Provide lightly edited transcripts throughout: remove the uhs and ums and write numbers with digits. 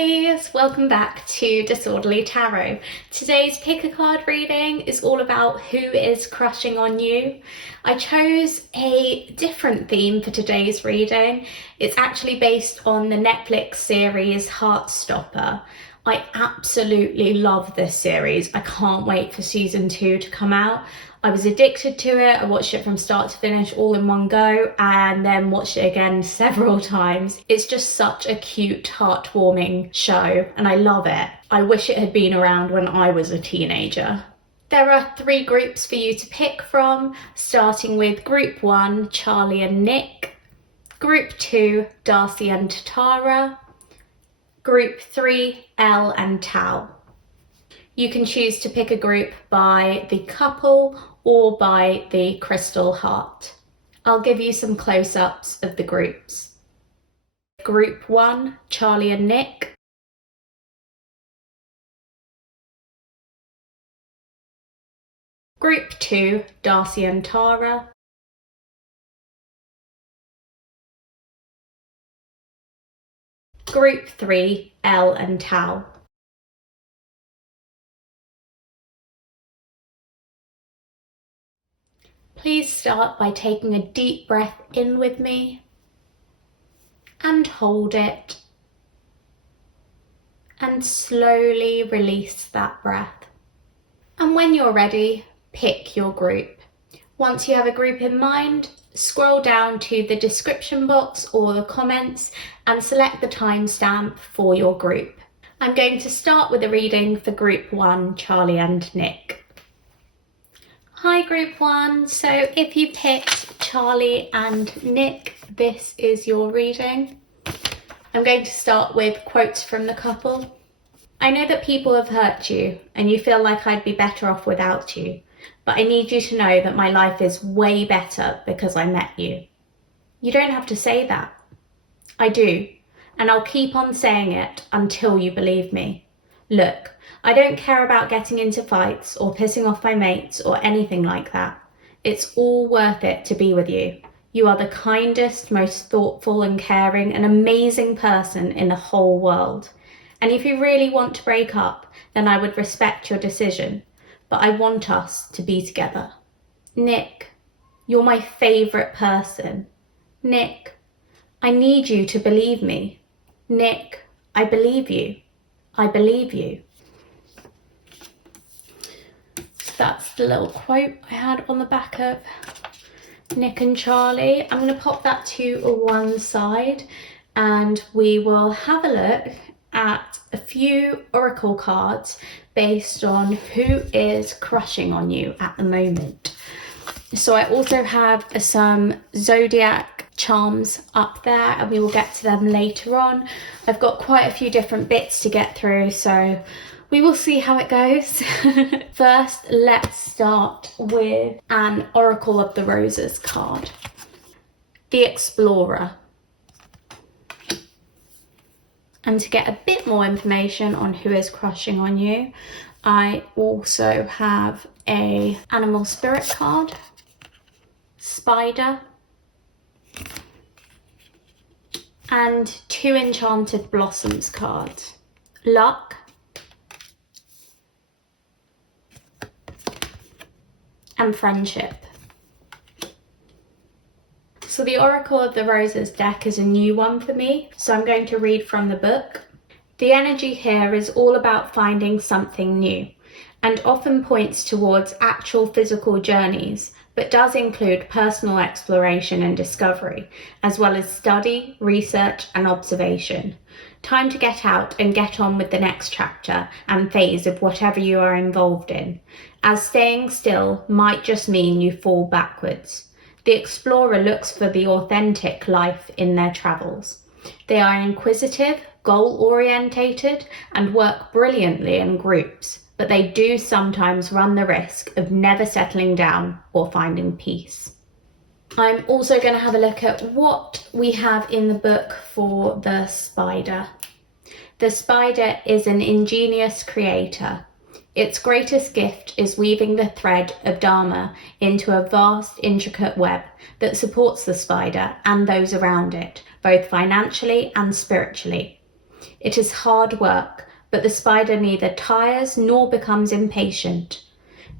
lovelies, welcome back to Disorderly Tarot. Today's pick a card reading is all about who is crushing on you. I chose a different theme for today's reading. It's actually based on the Netflix series Heartstopper. I absolutely love this series. I can't wait for season 2 to come out. I was addicted to it. I watched it from start to finish all in one go and then watched it again several times. It's just such a cute, heartwarming show and I love it. I wish it had been around when I was a teenager. There are 3 groups for you to pick from, starting with Group 1, Charlie and Nick, Group 2, Darcy and Tara, Group 3, Elle and Tao. You can choose to pick a group by the couple or by the crystal heart. I'll give you some close-ups of the groups. Group 1, Charlie and Nick. Group 2, Darcy and Tara. Group 3, Elle and Tao. Please start by taking a deep breath in with me and hold it and slowly release that breath. And when you're ready, pick your group. Once you have a group in mind, scroll down to the description box or the comments and select the timestamp for your group. I'm going to start with a reading for Group 1, Charlie and Nick. Hi Group 1, so if you picked Charlie and Nick, this is your reading. I'm going to start with quotes from the couple. I know that people have hurt you and you feel like I'd be better off without you, but I need you to know that my life is way better because I met you. You don't have to say that. I do, and I'll keep on saying it until you believe me. Look, I don't care about getting into fights or pissing off my mates or anything like that. It's all worth it to be with you. You are the kindest, most thoughtful and caring and amazing person in the whole world. And if you really want to break up, then I would respect your decision. But I want us to be together. Nick, you're my favourite person. Nick, I need you to believe me. Nick, I believe you. I believe you. That's the little quote I had on the back of Nick and Charlie. I'm going to pop that to one side and we will have a look at a few oracle cards based on who is crushing on you at the moment. So I also have some zodiac charms up there and we will get to them later on. I've got quite a few different bits to get through, so we will see how it goes. First, let's start with an Oracle of the Roses card. The Explorer. And to get a bit more information on who is crushing on you, I also have a Animal Spirit card, Spider, and 2 Enchanted Blossoms cards, Luck, and Friendship. So the Oracle of the Roses deck is a new one for me, so I'm going to read from the book. The energy here is all about finding something new and often points towards actual physical journeys, but does include personal exploration and discovery, as well as study, research and observation. Time to get out and get on with the next chapter and phase of whatever you are involved in, as staying still might just mean you fall backwards. The explorer looks for the authentic life in their travels. They are inquisitive, goal-orientated, and work brilliantly in groups, but they do sometimes run the risk of never settling down or finding peace. I'm also going to have a look at what we have in the book for the spider. The spider is an ingenious creator. Its greatest gift is weaving the thread of Dharma into a vast, intricate web that supports the spider and those around it, both financially and spiritually. It is hard work, but the spider neither tires nor becomes impatient.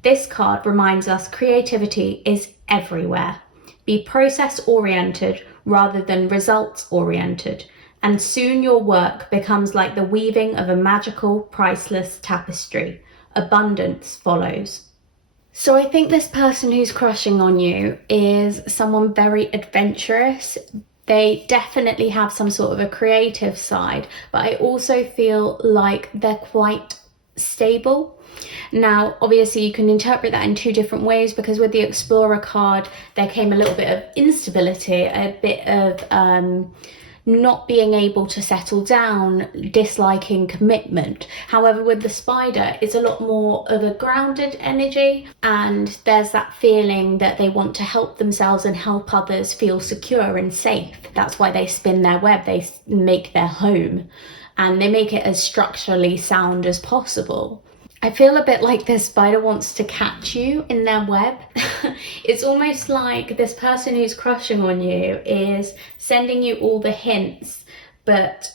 This card reminds us creativity is everywhere. Be process-oriented rather than results-oriented, and soon your work becomes like the weaving of a magical, priceless tapestry. Abundance follows. So I think this person who's crushing on you is someone very adventurous. They definitely have some sort of a creative side, but I also feel like they're quite stable. Now, obviously you can interpret that in two different ways, because with the Explorer card, there came a little bit of instability, a bit of not being able to settle down, disliking commitment. However, with the spider, it's a lot more of a grounded energy, and there's that feeling that they want to help themselves and help others feel secure and safe. That's why they spin their web, they make their home, and they make it as structurally sound as possible. I feel a bit like this spider wants to catch you in their web. It's almost like this person who's crushing on you is sending you all the hints, but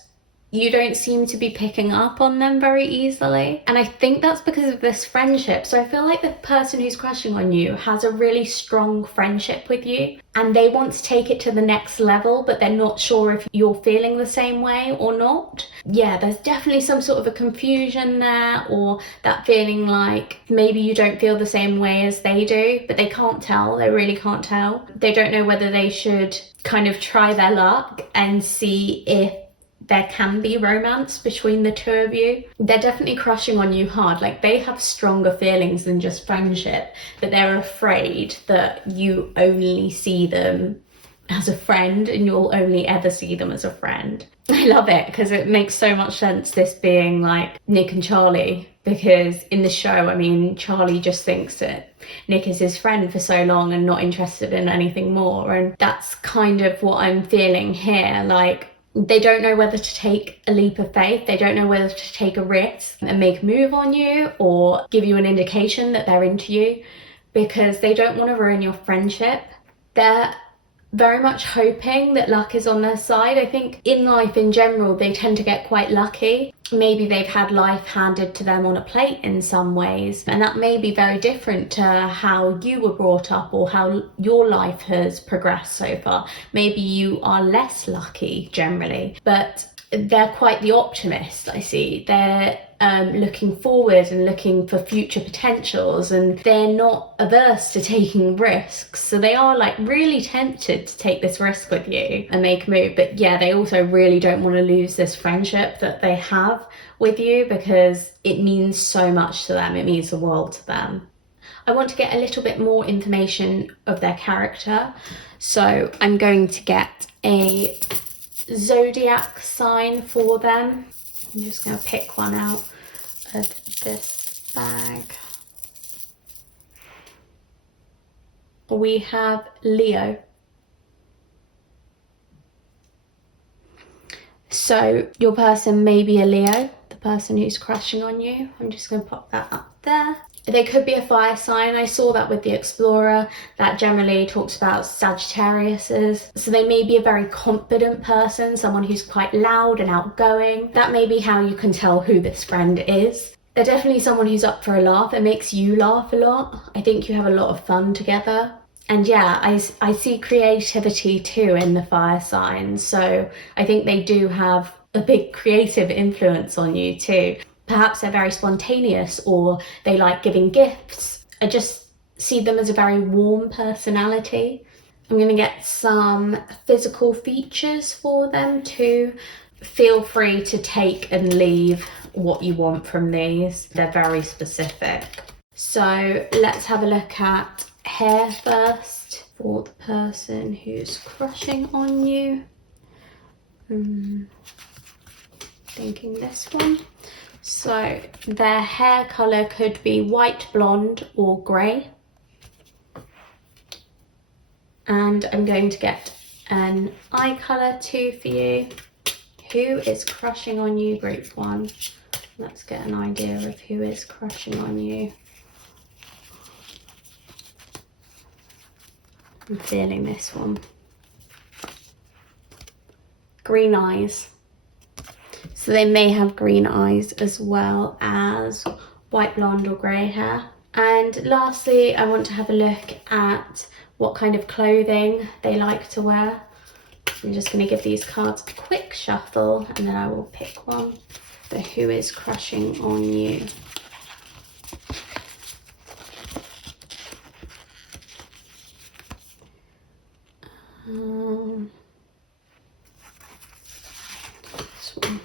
you don't seem to be picking up on them very easily. And I think that's because of this friendship. So I feel like the person who's crushing on you has a really strong friendship with you, and they want to take it to the next level, but they're not sure if you're feeling the same way or not. Yeah, there's definitely some sort of a confusion there, or that feeling like maybe you don't feel the same way as they do, but they can't tell. They really can't tell. They don't know whether they should kind of try their luck and see if there can be romance between the two of you. They're definitely crushing on you hard. Like, they have stronger feelings than just friendship, but they're afraid that you only see them as a friend and you'll only ever see them as a friend. I love it because it makes so much sense, this being like Nick and Charlie, because in the show, I mean, Charlie just thinks that Nick is his friend for so long and not interested in anything more, and that's kind of what I'm feeling here. Like, they don't know whether to take a leap of faith, they don't know whether to take a risk and make a move on you or give you an indication that they're into you, because they don't want to ruin your friendship. They're very much hoping that luck is on their side. I think in life in general, they tend to get quite lucky. Maybe they've had life handed to them on a plate in some ways, and that may be very different to how you were brought up or how your life has progressed so far. Maybe you are less lucky generally, but they're quite the optimist, I see. They're looking forward and looking for future potentials, and they're not averse to taking risks. So they are like really tempted to take this risk with you and make a move. But yeah, they also really don't want to lose this friendship that they have with you, because it means so much to them. It means the world to them. I want to get a little bit more information of their character. So I'm going to get a zodiac sign for them. I'm just going to pick one out of this bag. We have Leo. So your person may be a Leo, the person who's crushing on you. I'm just going to pop that up there. They could be a fire sign. I saw that with the Explorer. That generally talks about Sagittariuses. So they may be a very confident person, someone who's quite loud and outgoing. That may be how you can tell who this friend is. They're definitely someone who's up for a laugh. It makes you laugh a lot. I think you have a lot of fun together. And yeah, I see creativity too in the fire signs. So I think they do have a big creative influence on you too. Perhaps they're very spontaneous, or they like giving gifts. I just see them as a very warm personality. I'm going to get some physical features for them too. Feel free to take and leave what you want from these. They're very specific. So let's have a look at hair first for the person who's crushing on you. Thinking this one. So their hair colour could be white, blonde or grey. And I'm going to get an eye colour too for you. Who is crushing on you, group one? Let's get an idea of who is crushing on you. I'm feeling this one. Green eyes. So they may have green eyes as well as white blonde or grey hair. And lastly, I want to have a look at what kind of clothing they like to wear. I'm just going to give these cards a quick shuffle and then I will pick one. So who is crushing on you? This one.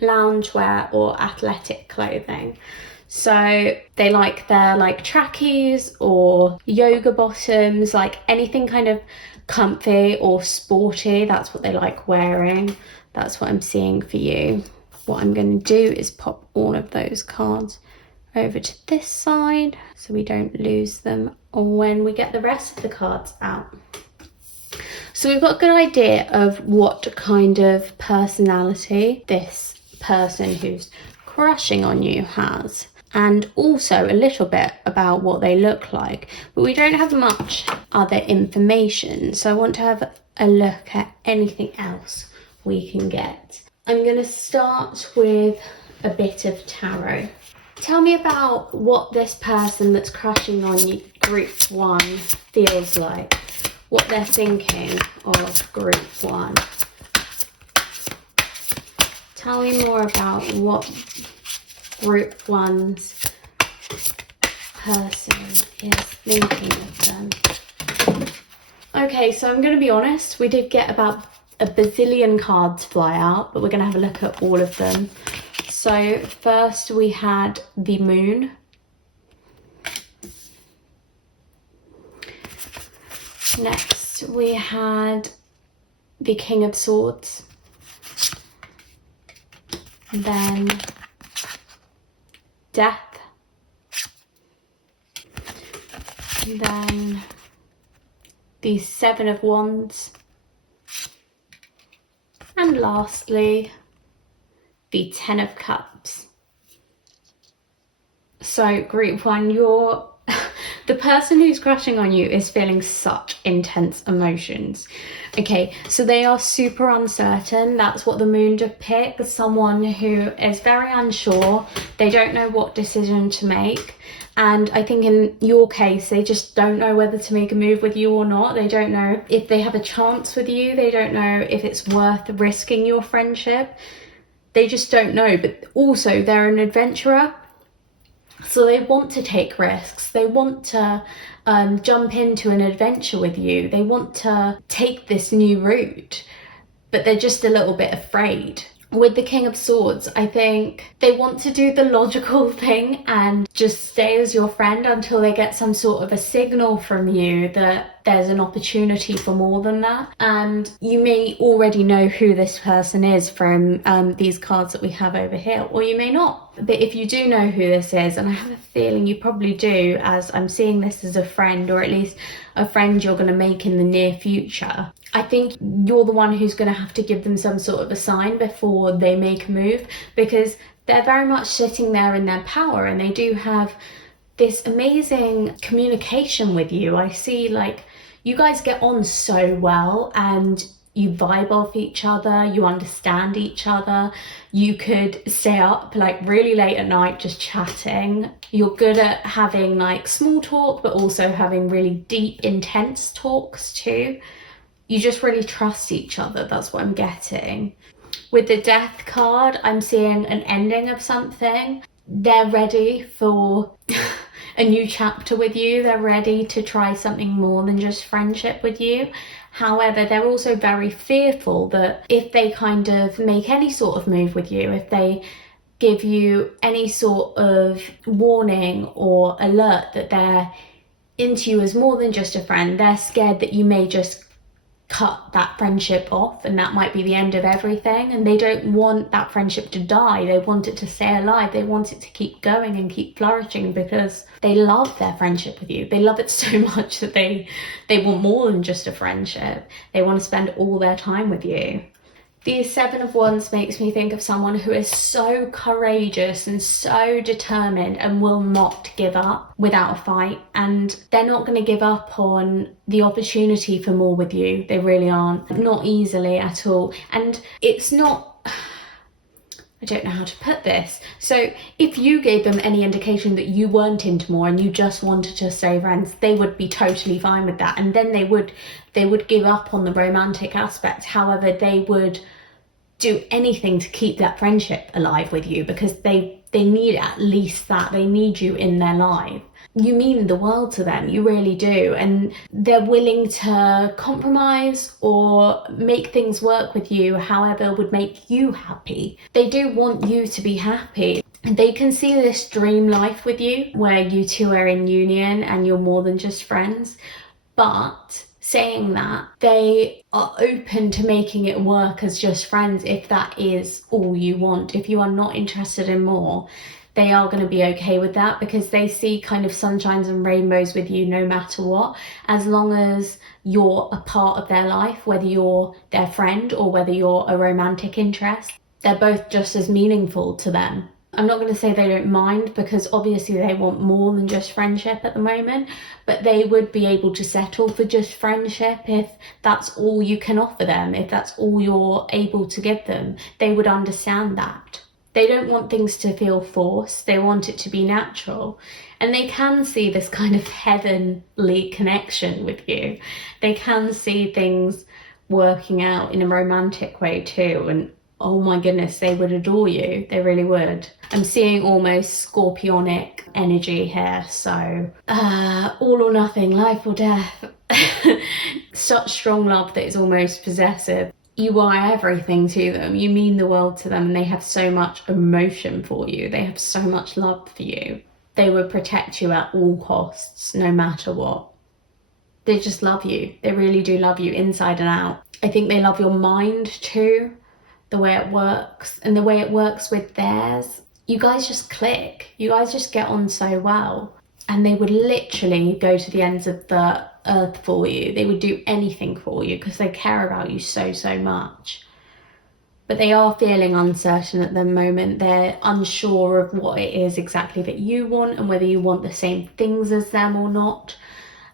Loungewear or athletic clothing. So they like their trackies or yoga bottoms, like anything kind of comfy or sporty. That's what they like wearing. That's what I'm seeing for you. What I'm going to do is pop all of those cards over to this side so we don't lose them when we get the rest of the cards out. So we've got a good idea of what kind of personality this person who's crushing on you has, and also a little bit about what they look like, but we don't have much other information, so I want to have a look at anything else we can get. I'm going to start with a bit of tarot. Tell me about what this person that's crushing on you, group 1, feels like, what they're thinking of group 1. Tell me more about what group 1's person is thinking of them. Okay, so I'm going to be honest, we did get about a bazillion cards fly out, but we're going to have a look at all of them. So first we had the Moon. Next we had the King of Swords. Then Death. Then the Seven of Wands. And lastly, the Ten of Cups. So group 1, you're the person who's crushing on you is feeling such intense emotions. Okay, so they are super uncertain. That's what the Moon depicts. Someone who is very unsure. They don't know what decision to make. And I think in your case, they just don't know whether to make a move with you or not. They don't know if they have a chance with you. They don't know if it's worth risking your friendship. They just don't know. But also, they're an adventurer. So they want to take risks. They want to jump into an adventure with you. They want to take this new route, but they're just a little bit afraid. With the King of Swords, I think they want to do the logical thing and just stay as your friend until they get some sort of a signal from you that there's an opportunity for more than that. And you may already know who this person is from these cards that we have over here, or you may not. But if you do know who this is, and I have a feeling you probably do, as I'm seeing this as a friend, or at least a friend you're going to make in the near future, I think you're the one who's going to have to give them some sort of a sign before they make a move, because they're very much sitting there in their power and they do have this amazing communication with you. I see you guys get on so well and you vibe off each other, you understand each other. You could stay up really late at night just chatting. You're good at having small talk, but also having really deep, intense talks too. You just really trust each other. That's what I'm getting. With the Death card, I'm seeing an ending of something. They're ready for a new chapter with you. They're ready to try something more than just friendship with you. However, they're also very fearful that if they kind of make any sort of move with you, if they give you any sort of warning or alert that they're into you as more than just a friend, they're scared that you may just cut that friendship off and that might be the end of everything. And they don't want that friendship to die. They want it to stay alive. They want it to keep going and keep flourishing because they love their friendship with you. They love it so much that they want more than just a friendship. They want to spend all their time with you. The Seven of Wands makes me think of someone who is so courageous and so determined and will not give up without a fight. And they're not going to give up on the opportunity for more with you. They really aren't. Not easily at all. And it's not... I don't know how to put this. So if you gave them any indication that you weren't into more and you just wanted to stay friends, they would be totally fine with that. And then they would give up on the romantic aspect. However, they would do anything to keep that friendship alive with you because they need at least that. They need you in their life. You mean the world to them, you really do, and they're willing to compromise or make things work with you however would make you happy. They do want you to be happy. They can see this dream life with you where you two are in union and you're more than just friends, but saying that, they are open to making it work as just friends if that is all you want. If you are not interested in more, they are going to be okay with that because they see kind of sunshines and rainbows with you no matter what, as long as you're a part of their life, whether you're their friend or whether you're a romantic interest. They're both just as meaningful to them. I'm not going to say they don't mind because obviously they want more than just friendship at the moment, but they would be able to settle for just friendship if that's all you can offer them, if that's all you're able to give them. They would understand that. They don't want things to feel forced, they want it to be natural. And they can see this kind of heavenly connection with you. They can see things working out in a romantic way too, and oh my goodness, they would adore you. They really would. I'm seeing almost scorpionic energy here, so all or nothing, life or death. Such strong love that is almost possessive. You are everything to them, you mean the world to them, and they have so much emotion for you, they have so much love for you. They would protect you at all costs, no matter what. They just love you, they really do love you inside and out. I think they love your mind too, the way it works, and the way it works with theirs. You guys just click, you guys just get on so well. And they would literally go to the ends of the earth for you. They would do anything for you because they care about you so, so much. But they are feeling uncertain at the moment. They're unsure of what it is exactly that you want and whether you want the same things as them or not,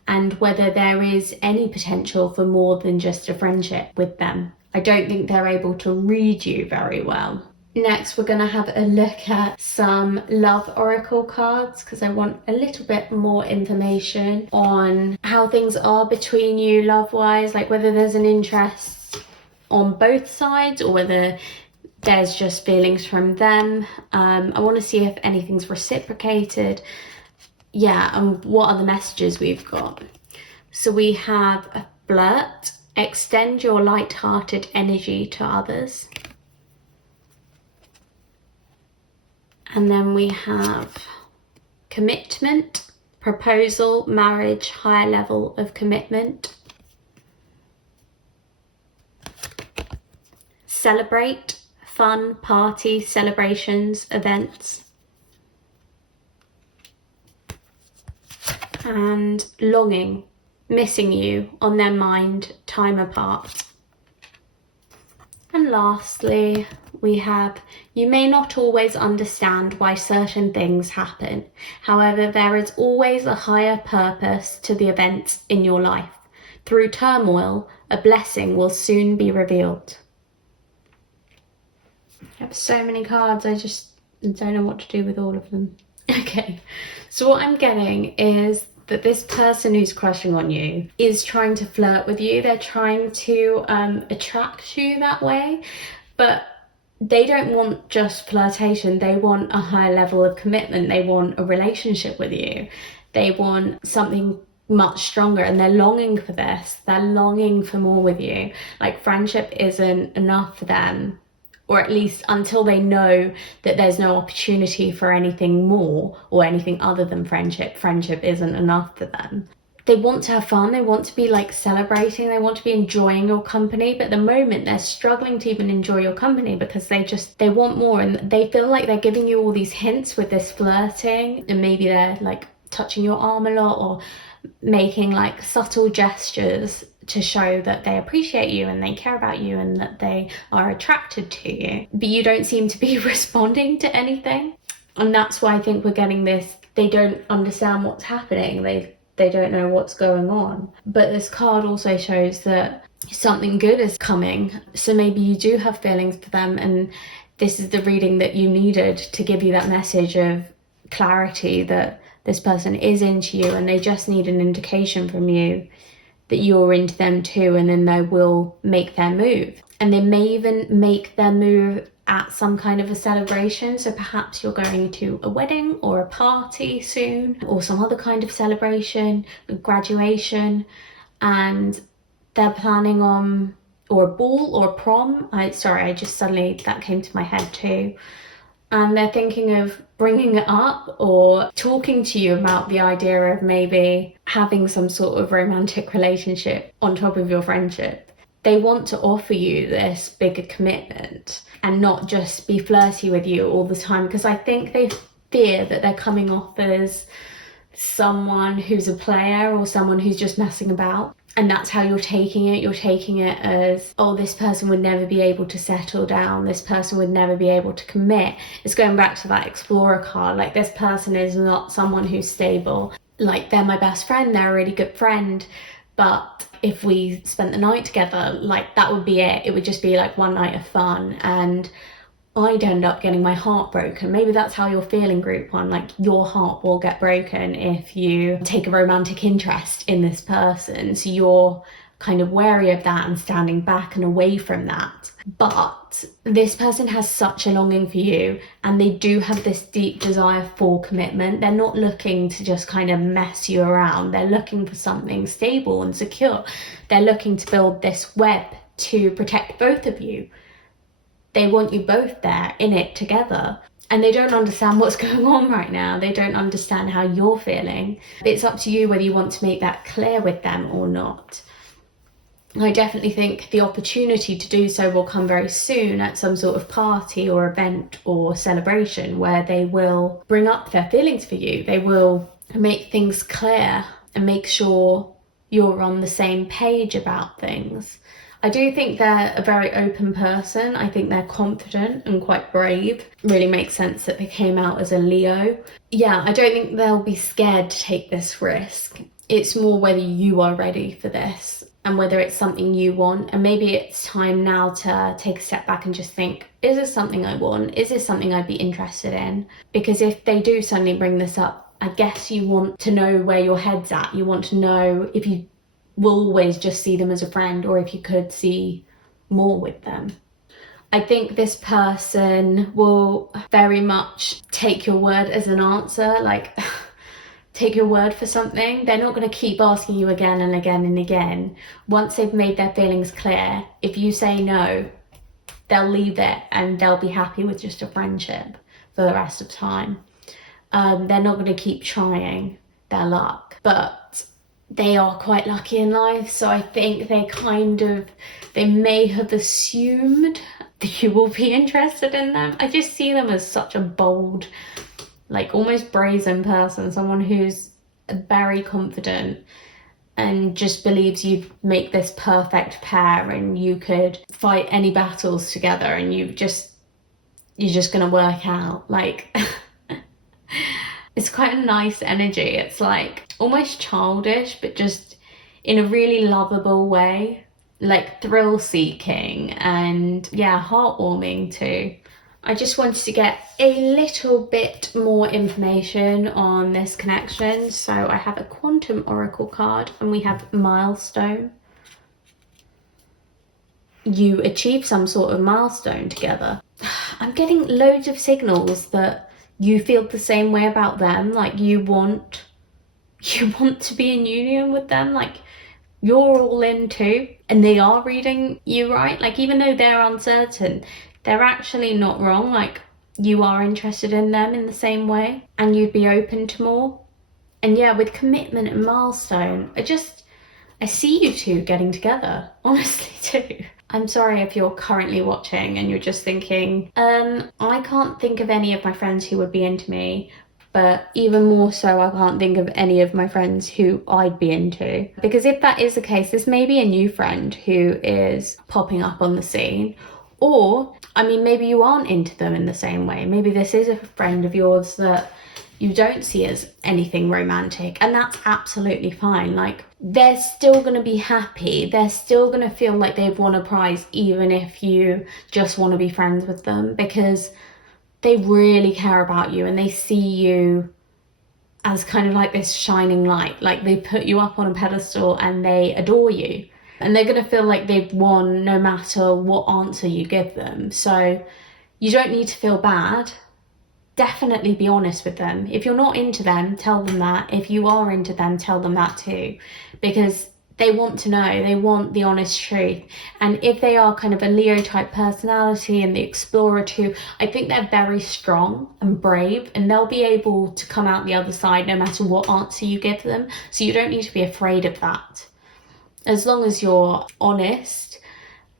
and whether there is any potential for more than just a friendship with them. I don't think they're able to read you very well. Next, we're going to have a look at some love oracle cards because I want a little bit more information on how things are between you love-wise, like whether there's an interest on both sides or whether there's just feelings from them. I want to see if anything's reciprocated. Yeah, and what are the messages we've got? So we have a flirt, extend your light-hearted energy to others. And then we have commitment, proposal, marriage, higher level of commitment. Celebrate, fun, party, celebrations, events. And longing, missing you, on their mind, time apart. And lastly, we have, you may not always understand why certain things happen. However, there is always a higher purpose to the events in your life. Through turmoil, a blessing will soon be revealed. I have so many cards, I just don't know what to do with all of them. Okay, so what I'm getting is that this person who's crushing on you is trying to flirt with you. They're trying to attract you that way, but they don't want just flirtation. They want a higher level of commitment. They want a relationship with you. They want something much stronger, and they're longing for this. They're longing for more with you. Like, friendship isn't enough for them, or at least until they know that there's no opportunity for anything more or anything other than friendship. Friendship isn't enough for them. They want to have fun, they want to be like celebrating, they want to be enjoying your company, but at the moment they're struggling to even enjoy your company because they want more, and they feel like they're giving you all these hints with this flirting, and maybe they're like touching your arm a lot or making like subtle gestures to show that they appreciate you and they care about you and that they are attracted to you. But you don't seem to be responding to anything. And that's why I think we're getting this, they don't understand what's happening. They don't know what's going on. But this card also shows that something good is coming. So maybe you do have feelings for them, and this is the reading that you needed to give you that message of clarity that this person is into you, and they just need an indication from you that you're into them too, and then they will make their move. And they may even make their move at some kind of a celebration. So perhaps you're going to a wedding or a party soon, or some other kind of celebration, a graduation, and they're planning on, or a ball or a prom. That came to my head too. And they're thinking of bringing it up or talking to you about the idea of maybe having some sort of romantic relationship on top of your friendship. They want to offer you this bigger commitment and not just be flirty with you all the time, because I think they fear that they're coming off as someone who's a player or someone who's just messing about. And that's how you're taking it. You're taking it as, oh, this person would never be able to settle down. This person would never be able to commit. It's going back to that Explorer card. Like, this person is not someone who's stable. Like, they're my best friend. They're a really good friend. But if we spent the night together, like, that would be it. It would just be like one night of fun. And I'd end up getting my heart broken. Maybe that's how you're feeling, group one. Like, your heart will get broken if you take a romantic interest in this person. So you're kind of wary of that and standing back and away from that. But this person has such a longing for you, and they do have this deep desire for commitment. They're not looking to just kind of mess you around. They're looking for something stable and secure. They're looking to build this web to protect both of you. They want you both there in it together, and they don't understand what's going on right now. They don't understand how you're feeling. It's up to you whether you want to make that clear with them or not. I definitely think the opportunity to do so will come very soon at some sort of party or event or celebration where they will bring up their feelings for you. They will make things clear and make sure you're on the same page about things. I do think they're a very open person. I think they're confident and quite brave. Really makes sense that they came out as a Leo. Yeah, I don't think they'll be scared to take this risk. It's more whether you are ready for this and whether it's something you want. And maybe it's time now to take a step back and just think, is this something I want? Is this something I'd be interested in? Because if they do suddenly bring this up, I guess you want to know where your head's at. You want to know if you will always just see them as a friend, or if you could see more with them. I think this person will very much take your word as an answer, like take your word for something. They're not going to keep asking you again and again and again. Once they've made their feelings clear, if you say no, they'll leave it and they'll be happy with just a friendship for the rest of time. They're not going to keep trying their luck, but they are quite lucky in life. So I think they may have assumed that you will be interested in them. I just see them as such a bold, like almost brazen person, someone who's very confident and just believes you'd make this perfect pair and you could fight any battles together and you're just gonna work out. Like it's quite a nice energy. It's like almost childish, but just in a really lovable way, like thrill seeking and yeah, heartwarming too. I just wanted to get a little bit more information on this connection. So I have a Quantum Oracle card and we have Milestone. You achieve some sort of milestone together. I'm getting loads of signals that you feel the same way about them. Like you want to be in union with them. Like you're all in too. And they are reading you right. Like even though they're uncertain, they're actually not wrong. Like you are interested in them in the same way and you'd be open to more. And yeah, with commitment and milestone, I see you two getting together, honestly too. I'm sorry if you're currently watching and you're just thinking, I can't think of any of my friends who would be into me, but even more so, I can't think of any of my friends who I'd be into. Because if that is the case, this may be a new friend who is popping up on the scene. Or, I mean, maybe you aren't into them in the same way. Maybe this is a friend of yours that you don't see as anything romantic, and that's absolutely fine. Like, they're still going to be happy. They're still going to feel like they've won a prize, even if you just want to be friends with them, because they really care about you and they see you as kind of like this shining light. Like, they put you up on a pedestal and they adore you, and they're going to feel like they've won no matter what answer you give them. So you don't need to feel bad. Definitely be honest with them. If you're not into them, tell them that. If you are into them, tell them that too, because they want to know. They want the honest truth. And if they are kind of a Leo type personality and the explorer too, I think they're very strong and brave, and they'll be able to come out the other side no matter what answer you give them. So you don't need to be afraid of that. As long as you're honest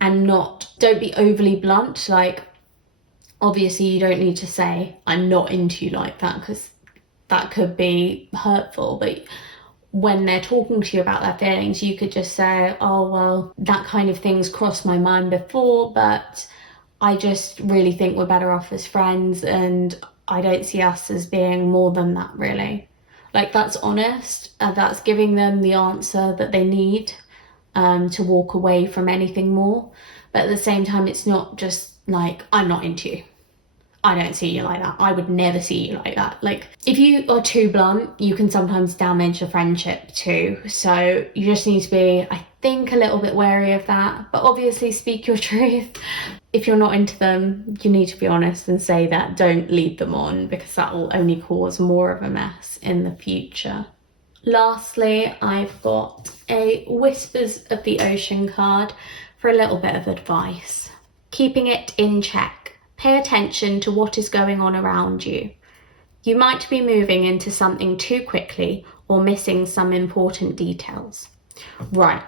and don't be overly blunt. Like, obviously you don't need to say, I'm not into you like that, because that could be hurtful. But when they're talking to you about their feelings, you could just say, oh, well, that kind of thing's crossed my mind before, but I just really think we're better off as friends, and I don't see us as being more than that, really. Like, that's honest. That's giving them the answer that they need to walk away from anything more. But at the same time, it's not just like, I'm not into you. I don't see you like that. I would never see you like that. Like, if you are too blunt, you can sometimes damage a friendship too. So you just need to be, I think, a little bit wary of that. But obviously speak your truth. If you're not into them, you need to be honest and say that. Don't lead them on, because that will only cause more of a mess in the future. Lastly, I've got a Whispers of the Ocean card for a little bit of advice. Keeping it in check. Pay attention to what is going on around you. You might be moving into something too quickly or missing some important details. Right.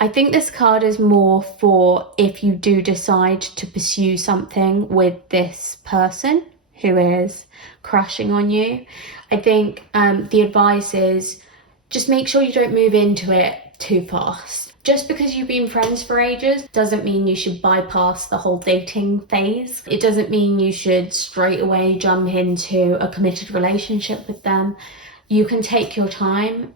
I think this card is more for if you do decide to pursue something with this person who is crushing on you. I think the advice is just make sure you don't move into it too fast. Just because you've been friends for ages doesn't mean you should bypass the whole dating phase. It doesn't mean you should straight away jump into a committed relationship with them. You can take your time.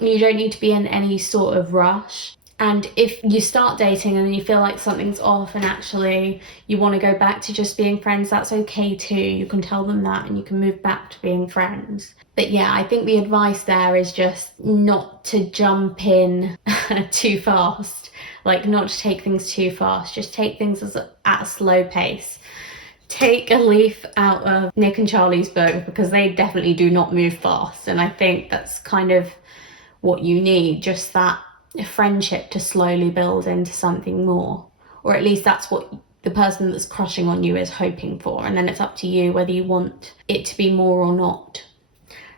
You don't need to be in any sort of rush. And if you start dating and you feel like something's off and actually you want to go back to just being friends, that's okay too. You can tell them that and you can move back to being friends. But yeah, I think the advice there is just not to jump in too fast. Like, not to take things too fast. Just take things at a slow pace. Take a leaf out of Nick and Charlie's book, because they definitely do not move fast. And I think that's kind of what you need. Just that friendship to slowly build into something more, or at least that's what the person that's crushing on you is hoping for, and then it's up to you whether you want it to be more or not.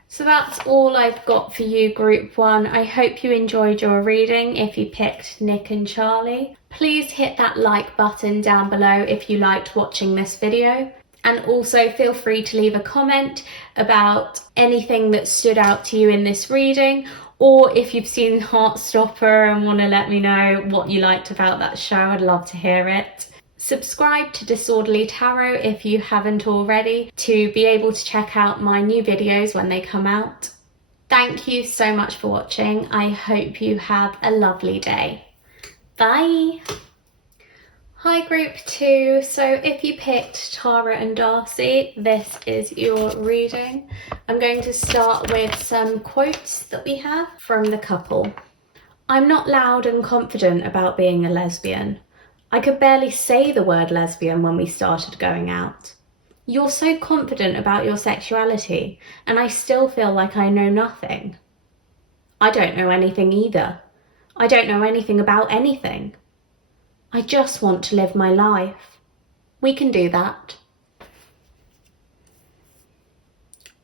So that's all I've got for you, group 1. I hope you enjoyed your reading. If you picked Nick and Charlie, please hit that like button down below if you liked watching this video, and also feel free to leave a comment about anything that stood out to you in this reading. Or if you've seen Heartstopper and want to let me know what you liked about that show, I'd love to hear it. Subscribe to Disorderly Tarot if you haven't already, to be able to check out my new videos when they come out. Thank you so much for watching. I hope you have a lovely day. Bye! Hi group 2, so if you picked Tara and Darcy, this is your reading. I'm going to start with some quotes that we have from the couple. I'm not loud and confident about being a lesbian. I could barely say the word lesbian when we started going out. You're so confident about your sexuality, and I still feel like I know nothing. I don't know anything either. I don't know anything about anything. I just want to live my life. We can do that.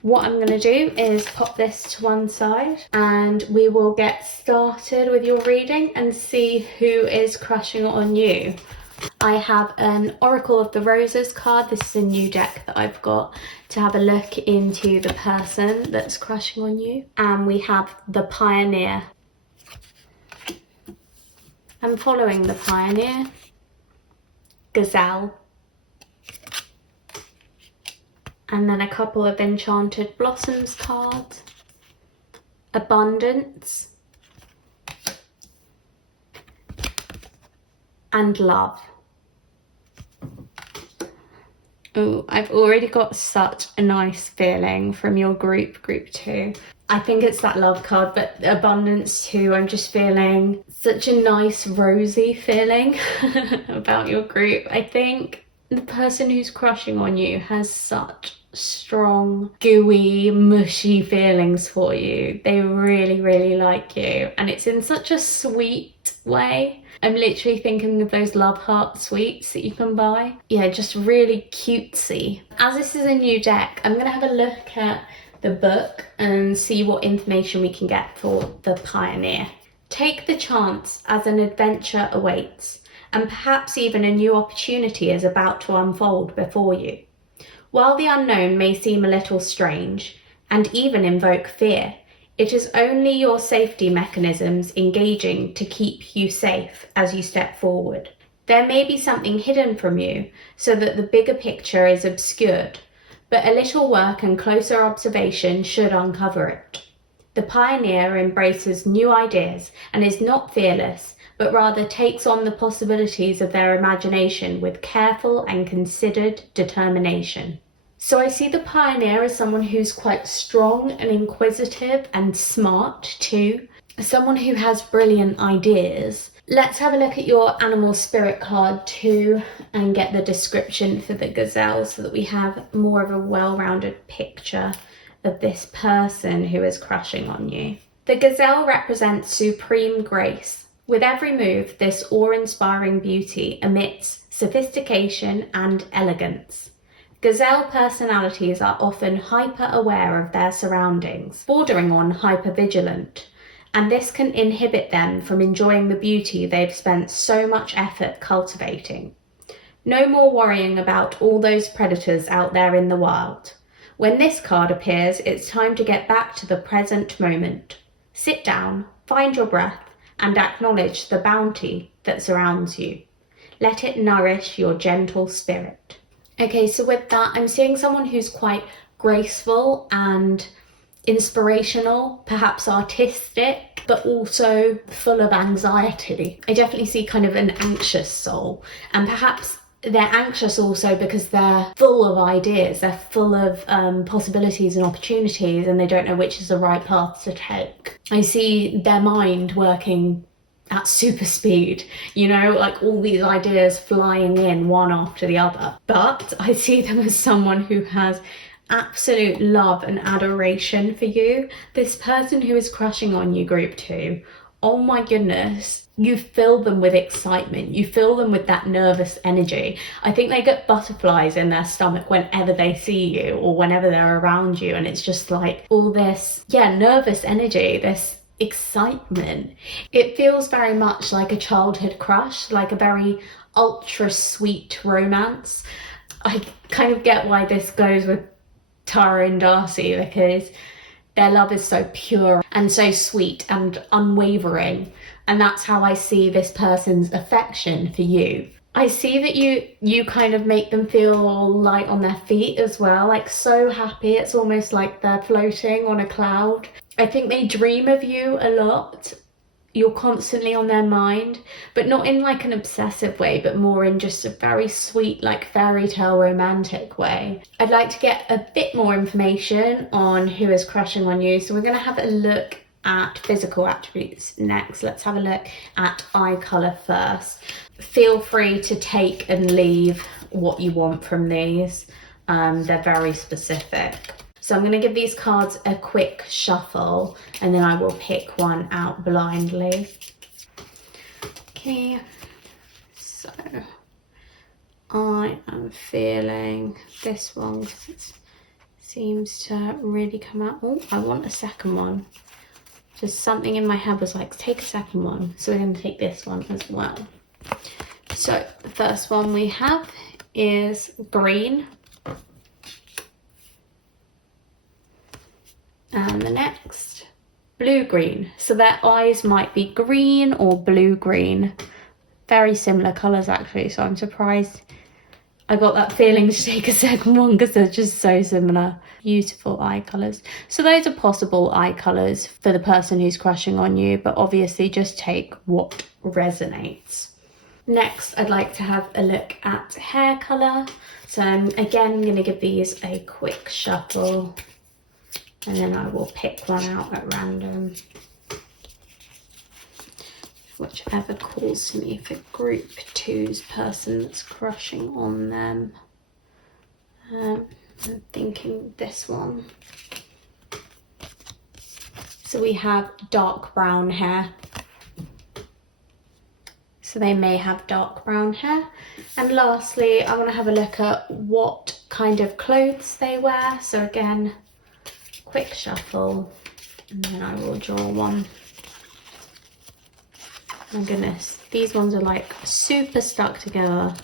What I'm going to do is pop this to one side and we will get started with your reading and see who is crushing on you. I have an Oracle of the Roses card. This is a new deck that I've got to have a look into the person that's crushing on you. And we have the Pioneer. I'm following the Pioneer. Gazelle. And then a couple of Enchanted Blossoms cards. Abundance. And Love. Oh, I've already got such a nice feeling from your group 2. I think it's that Love card, but Abundance too. I'm just feeling such a nice rosy feeling about your group. I think the person who's crushing on you has such strong, gooey, mushy feelings for you. They really, really like you, and it's in such a sweet way. I'm literally thinking of those love heart sweets that you can buy. Yeah, just really cutesy. As this is a new deck, I'm gonna have a look at the book and see what information we can get for the Pioneer. Take the chance as an adventure awaits, and perhaps even a new opportunity is about to unfold before you. While the unknown may seem a little strange, and even invoke fear, it is only your safety mechanisms engaging to keep you safe as you step forward. There may be something hidden from you, so that the bigger picture is obscured, but a little work and closer observation should uncover it. The Pioneer embraces new ideas and is not fearless, but rather takes on the possibilities of their imagination with careful and considered determination. So I see the Pioneer as someone who's quite strong and inquisitive and smart too. Someone who has brilliant ideas. Let's have a look at your animal spirit card too and get the description for the gazelle so that we have more of a well-rounded picture of this person who is crushing on you. The gazelle represents supreme grace. With every move, this awe-inspiring beauty emits sophistication and elegance. Gazelle personalities are often hyper-aware of their surroundings, bordering on hyper-vigilant, and this can inhibit them from enjoying the beauty they've spent so much effort cultivating. No more worrying about all those predators out there in the wild. When this card appears, it's time to get back to the present moment. Sit down, find your breath, and acknowledge the bounty that surrounds you. Let it nourish your gentle spirit. Okay, so with that, I'm seeing someone who's quite graceful and inspirational, perhaps artistic, but also full of anxiety. I definitely see kind of an anxious soul, and perhaps they're anxious also because they're full of ideas, they're full of possibilities and opportunities, and they don't know which is the right path to take. I see their mind working at super speed, you know, like all these ideas flying in one after the other. But I see them as someone who has absolute love and adoration for you. This person who is crushing on you, group 2, oh my goodness, you fill them with excitement. You fill them with that nervous energy. I think they get butterflies in their stomach whenever they see you or whenever they're around you. And it's just like all this, nervous energy, this excitement. It feels very much like a childhood crush, like a very ultra sweet romance. I kind of get why this goes with Tara and Darcy, because their love is so pure and so sweet and unwavering, and that's how I see this person's affection for you. I see that you kind of make them feel light on their feet as well, like so happy. It's almost like they're floating on a cloud. I think they dream of you a lot. You're constantly on their mind, but not in like an obsessive way, but more in just a very sweet, like fairy tale romantic way. I'd like to get a bit more information on who is crushing on you. So we're going to have a look at physical attributes next. Let's have a look at eye colour first. Feel free to take and leave what you want from these. They're very specific. So I'm going to give these cards a quick shuffle and then I will pick one out blindly. Okay, so I am feeling this one because it seems to really come out. Oh, I want a second one. Just something in my head was like, take a second one. So we're going to take this one as well. So the first one we have is green. And the next, blue-green. So their eyes might be green or blue-green. Very similar colours actually, so I'm surprised I got that feeling to take a second one because they're just so similar. Beautiful eye colours. So those are possible eye colours for the person who's crushing on you, but obviously just take what resonates. Next, I'd like to have a look at hair colour. So I'm again going to give these a quick shuffle, and then I will pick one out at random. Whichever calls to me for group 2's person that's crushing on them. I'm thinking this one. So we have dark brown hair. So they may have dark brown hair. And lastly, I want to have a look at what kind of clothes they wear. So again, quick shuffle, and then I will draw one. Oh my goodness, these ones are like super stuck together.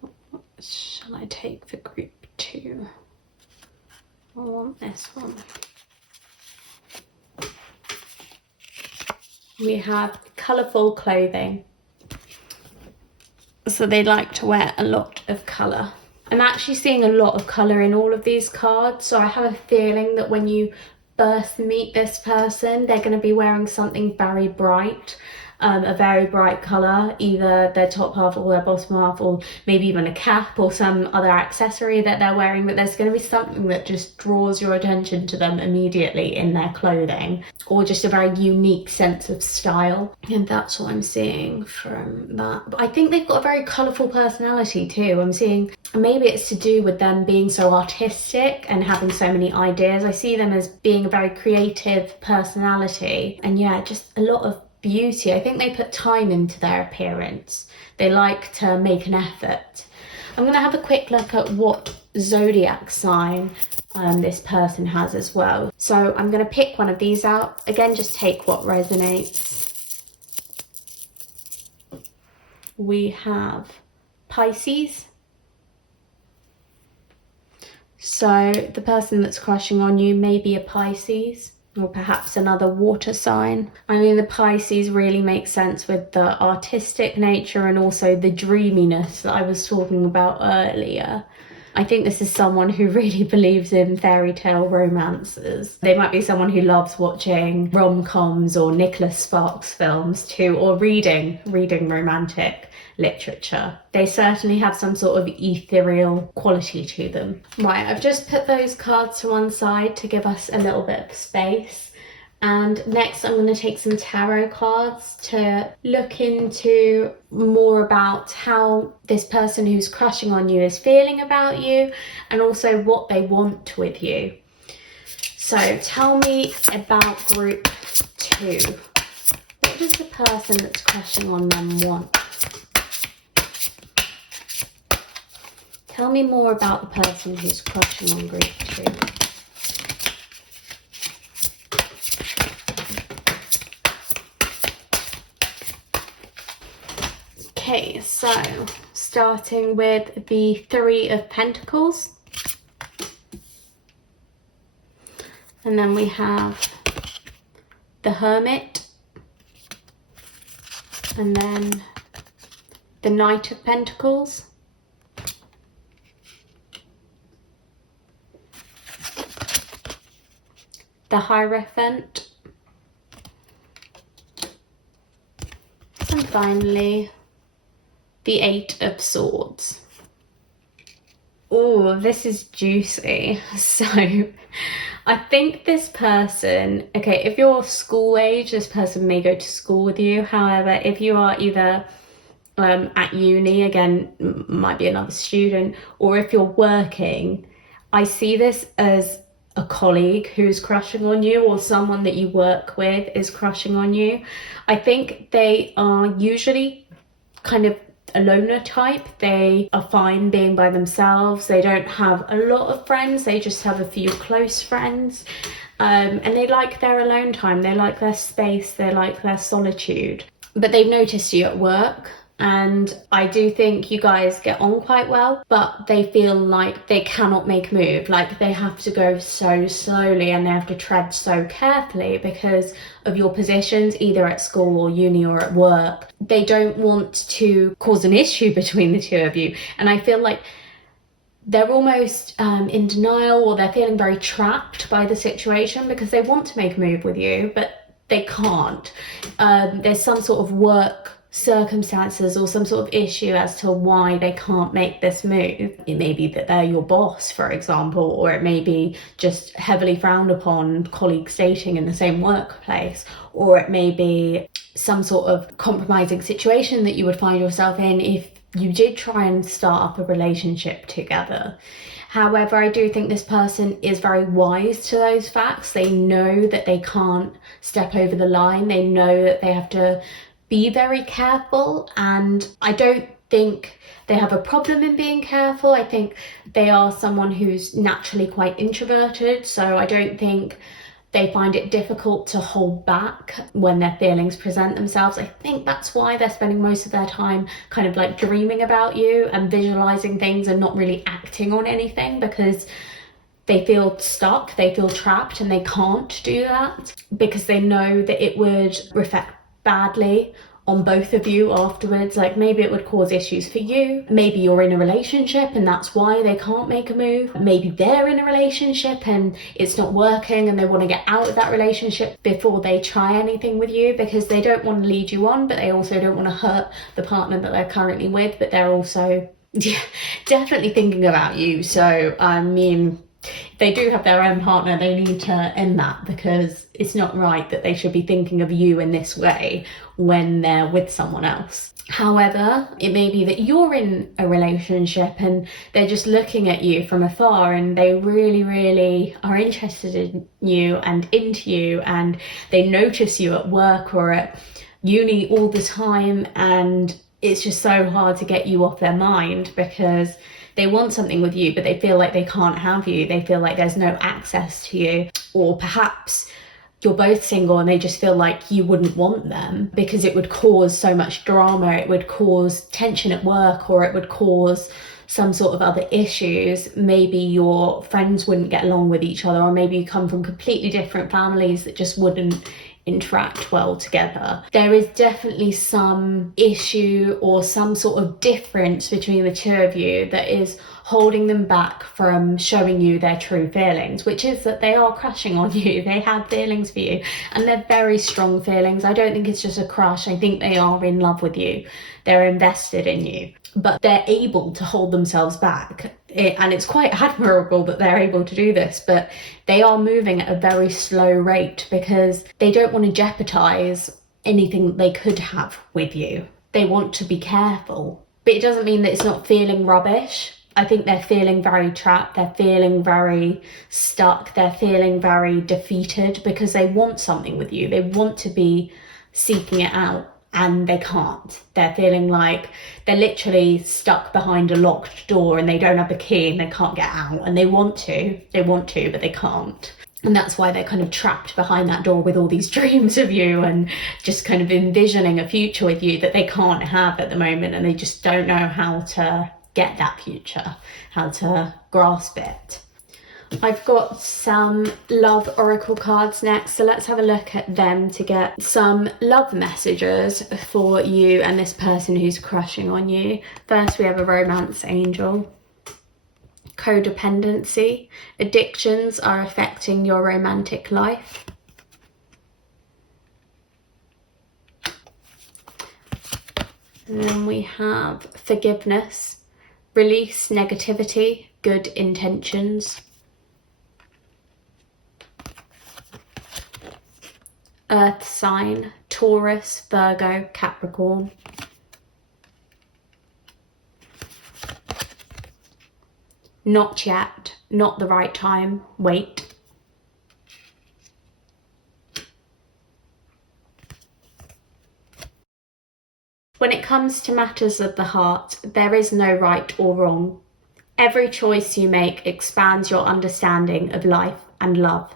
What shall I take for group 2? I want this one. We have colourful clothing. So they like to wear a lot of colour. I'm actually seeing a lot of colour in all of these cards, so I have a feeling that when you first meet this person, they're going to be wearing something very bright, a very bright colour, either their top half or their bottom half, or maybe even a cap or some other accessory that they're wearing, but there's going to be something that just draws your attention to them immediately in their clothing, or just a very unique sense of style. And that's what I'm seeing from that. But I think they've got a very colourful personality too. I'm seeing, maybe it's to do with them being so artistic and having so many ideas. I see them as being a very creative personality, and yeah, just a lot of beauty. I think they put time into their appearance. They like to make an effort. I'm going to have a quick look at what zodiac sign this person has as well. So I'm going to pick one of these out. Again, just take what resonates. We have Pisces. So the person that's crushing on you may be a Pisces, or perhaps another water sign. I mean, the Pisces really makes sense with the artistic nature and also the dreaminess that I was talking about earlier. I think this is someone who really believes in fairy tale romances. They might be someone who loves watching rom-coms or Nicholas Sparks films too, or reading romantic literature. They certainly have some sort of ethereal quality to them. Right, I've just put those cards to one side to give us a little bit of space. And next I'm going to take some tarot cards to look into more about how this person who's crushing on you is feeling about you, and also what they want with you. So tell me about group 2. What does the person that's crushing on them want? Tell me more about the person who's crushing on group 2. Okay, so starting with the 3 of Pentacles. And then we have the Hermit. And then the Knight of Pentacles. The Hierophant. And finally, the 8 of Swords. Oh, this is juicy. So I think this person, okay, if you're school age, this person may go to school with you. However, if you are either at uni, again, might be another student, or if you're working, I see this as a colleague who's crushing on you, or someone that you work with is crushing on you. I think they are usually kind of a loner type. They are fine being by themselves. They don't have a lot of friends. They just have a few close friends. And they like their alone time. They like their space. They like their solitude. But they've noticed you at work. And I do think you guys get on quite well, but they feel like they cannot make a move. Like they have to go so slowly and they have to tread so carefully because of your positions, either at school or uni or at work. They don't want to cause an issue between the two of you. And I feel like they're almost in denial, or they're feeling very trapped by the situation because they want to make a move with you, but they can't. There's some sort of work circumstances or some sort of issue as to why they can't make this move. It may be that they're your boss, for example, or it may be just heavily frowned upon colleagues dating in the same workplace, or it may be some sort of compromising situation that you would find yourself in if you did try and start up a relationship together. However, I do think this person is very wise to those facts. They know that they can't step over the line. They know that they have to be very careful, and I don't think they have a problem in being careful. I think they are someone who's naturally quite introverted, so I don't think they find it difficult to hold back when their feelings present themselves. I think that's why they're spending most of their time kind of like dreaming about you and visualizing things and not really acting on anything, because they feel stuck, they feel trapped, and they can't do that because they know that it would reflect badly on both of you afterwards. Like maybe it would cause issues for you, maybe you're in a relationship and that's why they can't make a move, maybe they're in a relationship and it's not working and they want to get out of that relationship before they try anything with you, because they don't want to lead you on, but they also don't want to hurt the partner that they're currently with, but they're also definitely thinking about you. So I mean, they do have their own partner, they need to end that, because it's not right that they should be thinking of you in this way when they're with someone else. However, it may be that you're in a relationship and they're just looking at you from afar and they really, really are interested in you and into you, and they notice you at work or at uni all the time, and it's just so hard to get you off their mind because they want something with you, but they feel like they can't have you. They feel like there's no access to you. Or perhaps you're both single and they just feel like you wouldn't want them because it would cause so much drama. It would cause tension at work, or it would cause some sort of other issues. Maybe your friends wouldn't get along with each other, or maybe you come from completely different families that just wouldn't interact well together. There is definitely some issue or some sort of difference between the two of you that is holding them back from showing you their true feelings, which is that they are crushing on you. They have feelings for you, and they're very strong feelings. I don't think it's just a crush. I think they are in love with you. They're invested in you, but they're able to hold themselves back. And it's quite admirable that they're able to do this, but they are moving at a very slow rate because they don't want to jeopardize anything that they could have with you. They want to be careful, but it doesn't mean that it's not feeling rubbish. I think they're feeling very trapped, they're feeling very stuck, they're feeling very defeated because they want something with you. They want to be seeking it out, and they can't. They're feeling like they're literally stuck behind a locked door and they don't have the key and they can't get out, and they want to, but they can't. And that's why they're kind of trapped behind that door with all these dreams of you and just kind of envisioning a future with you that they can't have at the moment, and they just don't know how to get that future, how to grasp it. I've got some love oracle cards next, so let's have a look at them to get some love messages for you and this person who's crushing on you. First, we have a romance angel. Codependency. Addictions are affecting your romantic life. And then we have forgiveness. Release negativity. Good intentions. Earth sign, Taurus, Virgo, Capricorn. Not yet, not the right time, wait. When it comes to matters of the heart, there is no right or wrong. Every choice you make expands your understanding of life and love.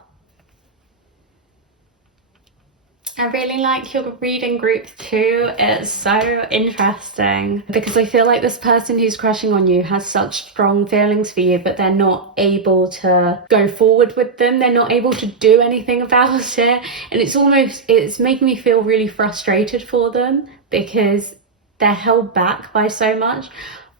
I really like your reading group too. It's so interesting because I feel like this person who's crushing on you has such strong feelings for you, but they're not able to go forward with them. They're not able to do anything about it. And it's making me feel really frustrated for them because they're held back by so much,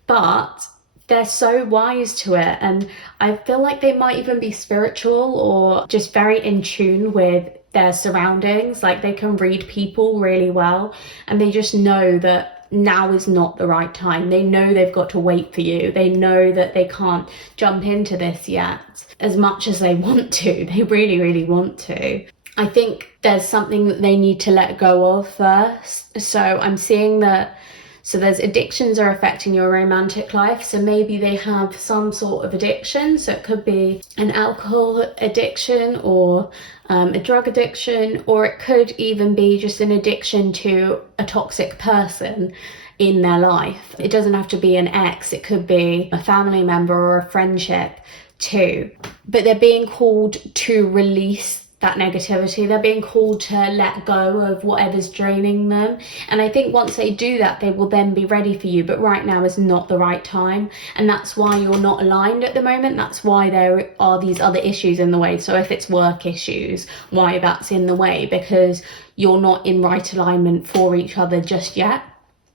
but they're so wise to it. And I feel like they might even be spiritual or just very in tune with their surroundings. Like they can read people really well, and they just know that now is not the right time. They know they've got to wait for you. They know that they can't jump into this yet as much as they want to. They really, really want to. I think there's something that they need to let go of first. So I'm seeing that. So there's addictions are affecting your romantic life. So maybe they have some sort of addiction. So it could be an alcohol addiction or a drug addiction, or it could even be just an addiction to a toxic person in their life. It doesn't have to be an ex. It could be a family member or a friendship too. But they're being called to release that negativity. They're being called to let go of whatever's draining them. And I think once they do that, they will then be ready for you. But right now is not the right time. And that's why you're not aligned at the moment. That's why there are these other issues in the way. So if it's work issues, why that's in the way, because you're not in right alignment for each other just yet.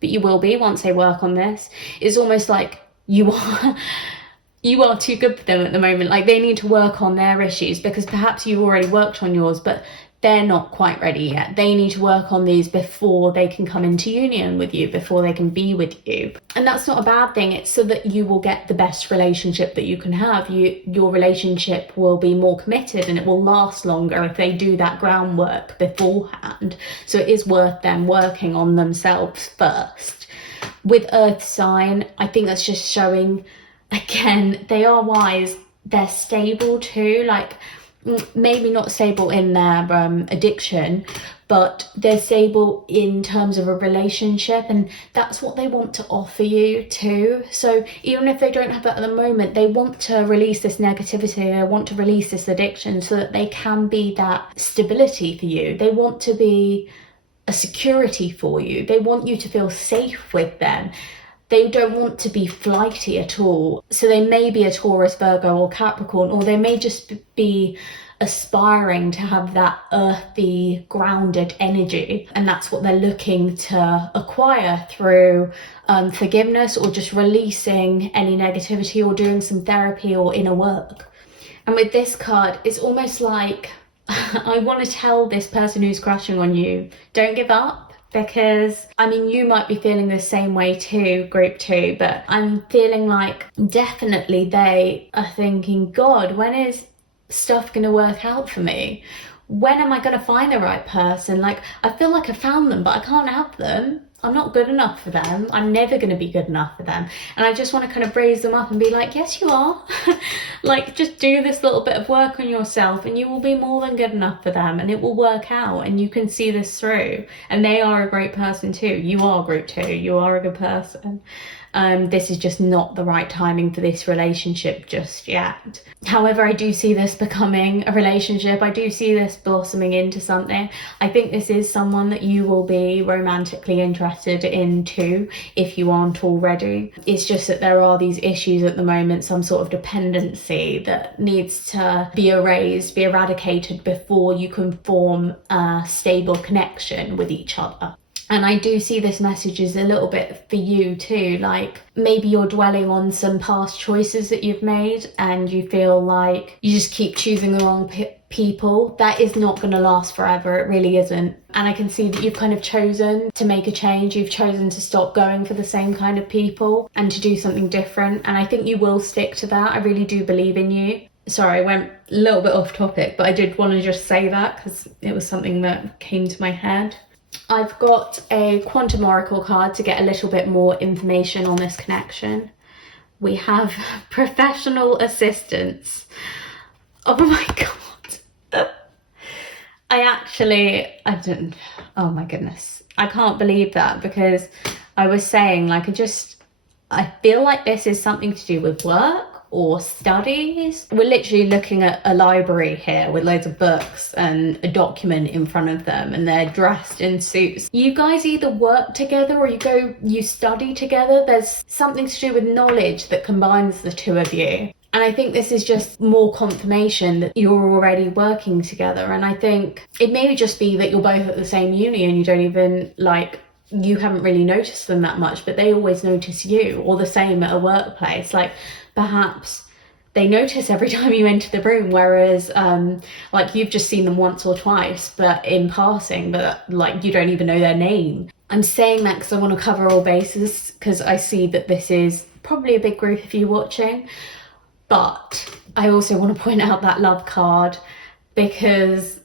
But you will be once they work on this. It's almost like you are too good for them at the moment. Like they need to work on their issues because perhaps you've already worked on yours, but they're not quite ready yet. They need to work on these before they can come into union with you, before they can be with you. And that's not a bad thing. It's so that you will get the best relationship that you can have. Your relationship will be more committed and it will last longer if they do that groundwork beforehand. So it is worth them working on themselves first. With Earth sign, I think that's just showing, again, they are wise. They're stable too, like maybe not stable in their addiction, but they're stable in terms of a relationship, and that's what they want to offer you too. So even if they don't have that at the moment, they want to release this negativity, they want to release this addiction so that they can be that stability for you. They want to be a security for you. They want you to feel safe with them. They don't want to be flighty at all. So they may be a Taurus, Virgo or Capricorn, or they may just be aspiring to have that earthy, grounded energy. And that's what they're looking to acquire through forgiveness or just releasing any negativity or doing some therapy or inner work. And with this card, it's almost like I want to tell this person who's crushing on you, don't give up. Because, I mean, you might be feeling the same way too, group 2, but I'm feeling like definitely they are thinking, God, when is stuff going to work out for me? When am I going to find the right person? Like, I feel like I found them, but I can't have them. I'm not good enough for them. I'm never going to be good enough for them. And I just want to kind of raise them up and be like, yes, you are. Like, just do this little bit of work on yourself and you will be more than good enough for them and it will work out and you can see this through. And they are a great person too. You are group 2. You are a good person. This is just not the right timing for this relationship just yet. However, I do see this becoming a relationship. I do see this blossoming into something. I think this is someone that you will be romantically interested in too, if you aren't already. It's just that there are these issues at the moment, some sort of dependency that needs to be erased, be eradicated before you can form a stable connection with each other. And I do see this message as a little bit for you too, like maybe you're dwelling on some past choices that you've made and you feel like you just keep choosing the wrong people. That is not going to last forever, it really isn't. And I can see that you've kind of chosen to make a change, you've chosen to stop going for the same kind of people and to do something different. And I think you will stick to that, I really do believe in you. Sorry, I went a little bit off topic, but I did want to just say that because it was something that came to my head. I've got a Quantum Oracle card to get a little bit more information on this connection. We have professional assistance. Oh my god. I don't, oh my goodness. I can't believe that because I was saying, like, I feel like this is something to do with work or studies. We're literally looking at a library here with loads of books and a document in front of them, and they're dressed in suits. You guys either work together or you study together. There's something to do with knowledge that combines the two of you. And I think this is just more confirmation that you're already working together. And I think it may just be that you're both at the same uni and you don't even, like, you haven't really noticed them that much, but they always notice you. Or the same at a workplace, like perhaps they notice every time you enter the room, whereas like you've just seen them once or twice but in passing, but like you don't even know their name. I'm saying that because I want to cover all bases, because I see that this is probably a big group of you watching, but I also want to point out that love card, because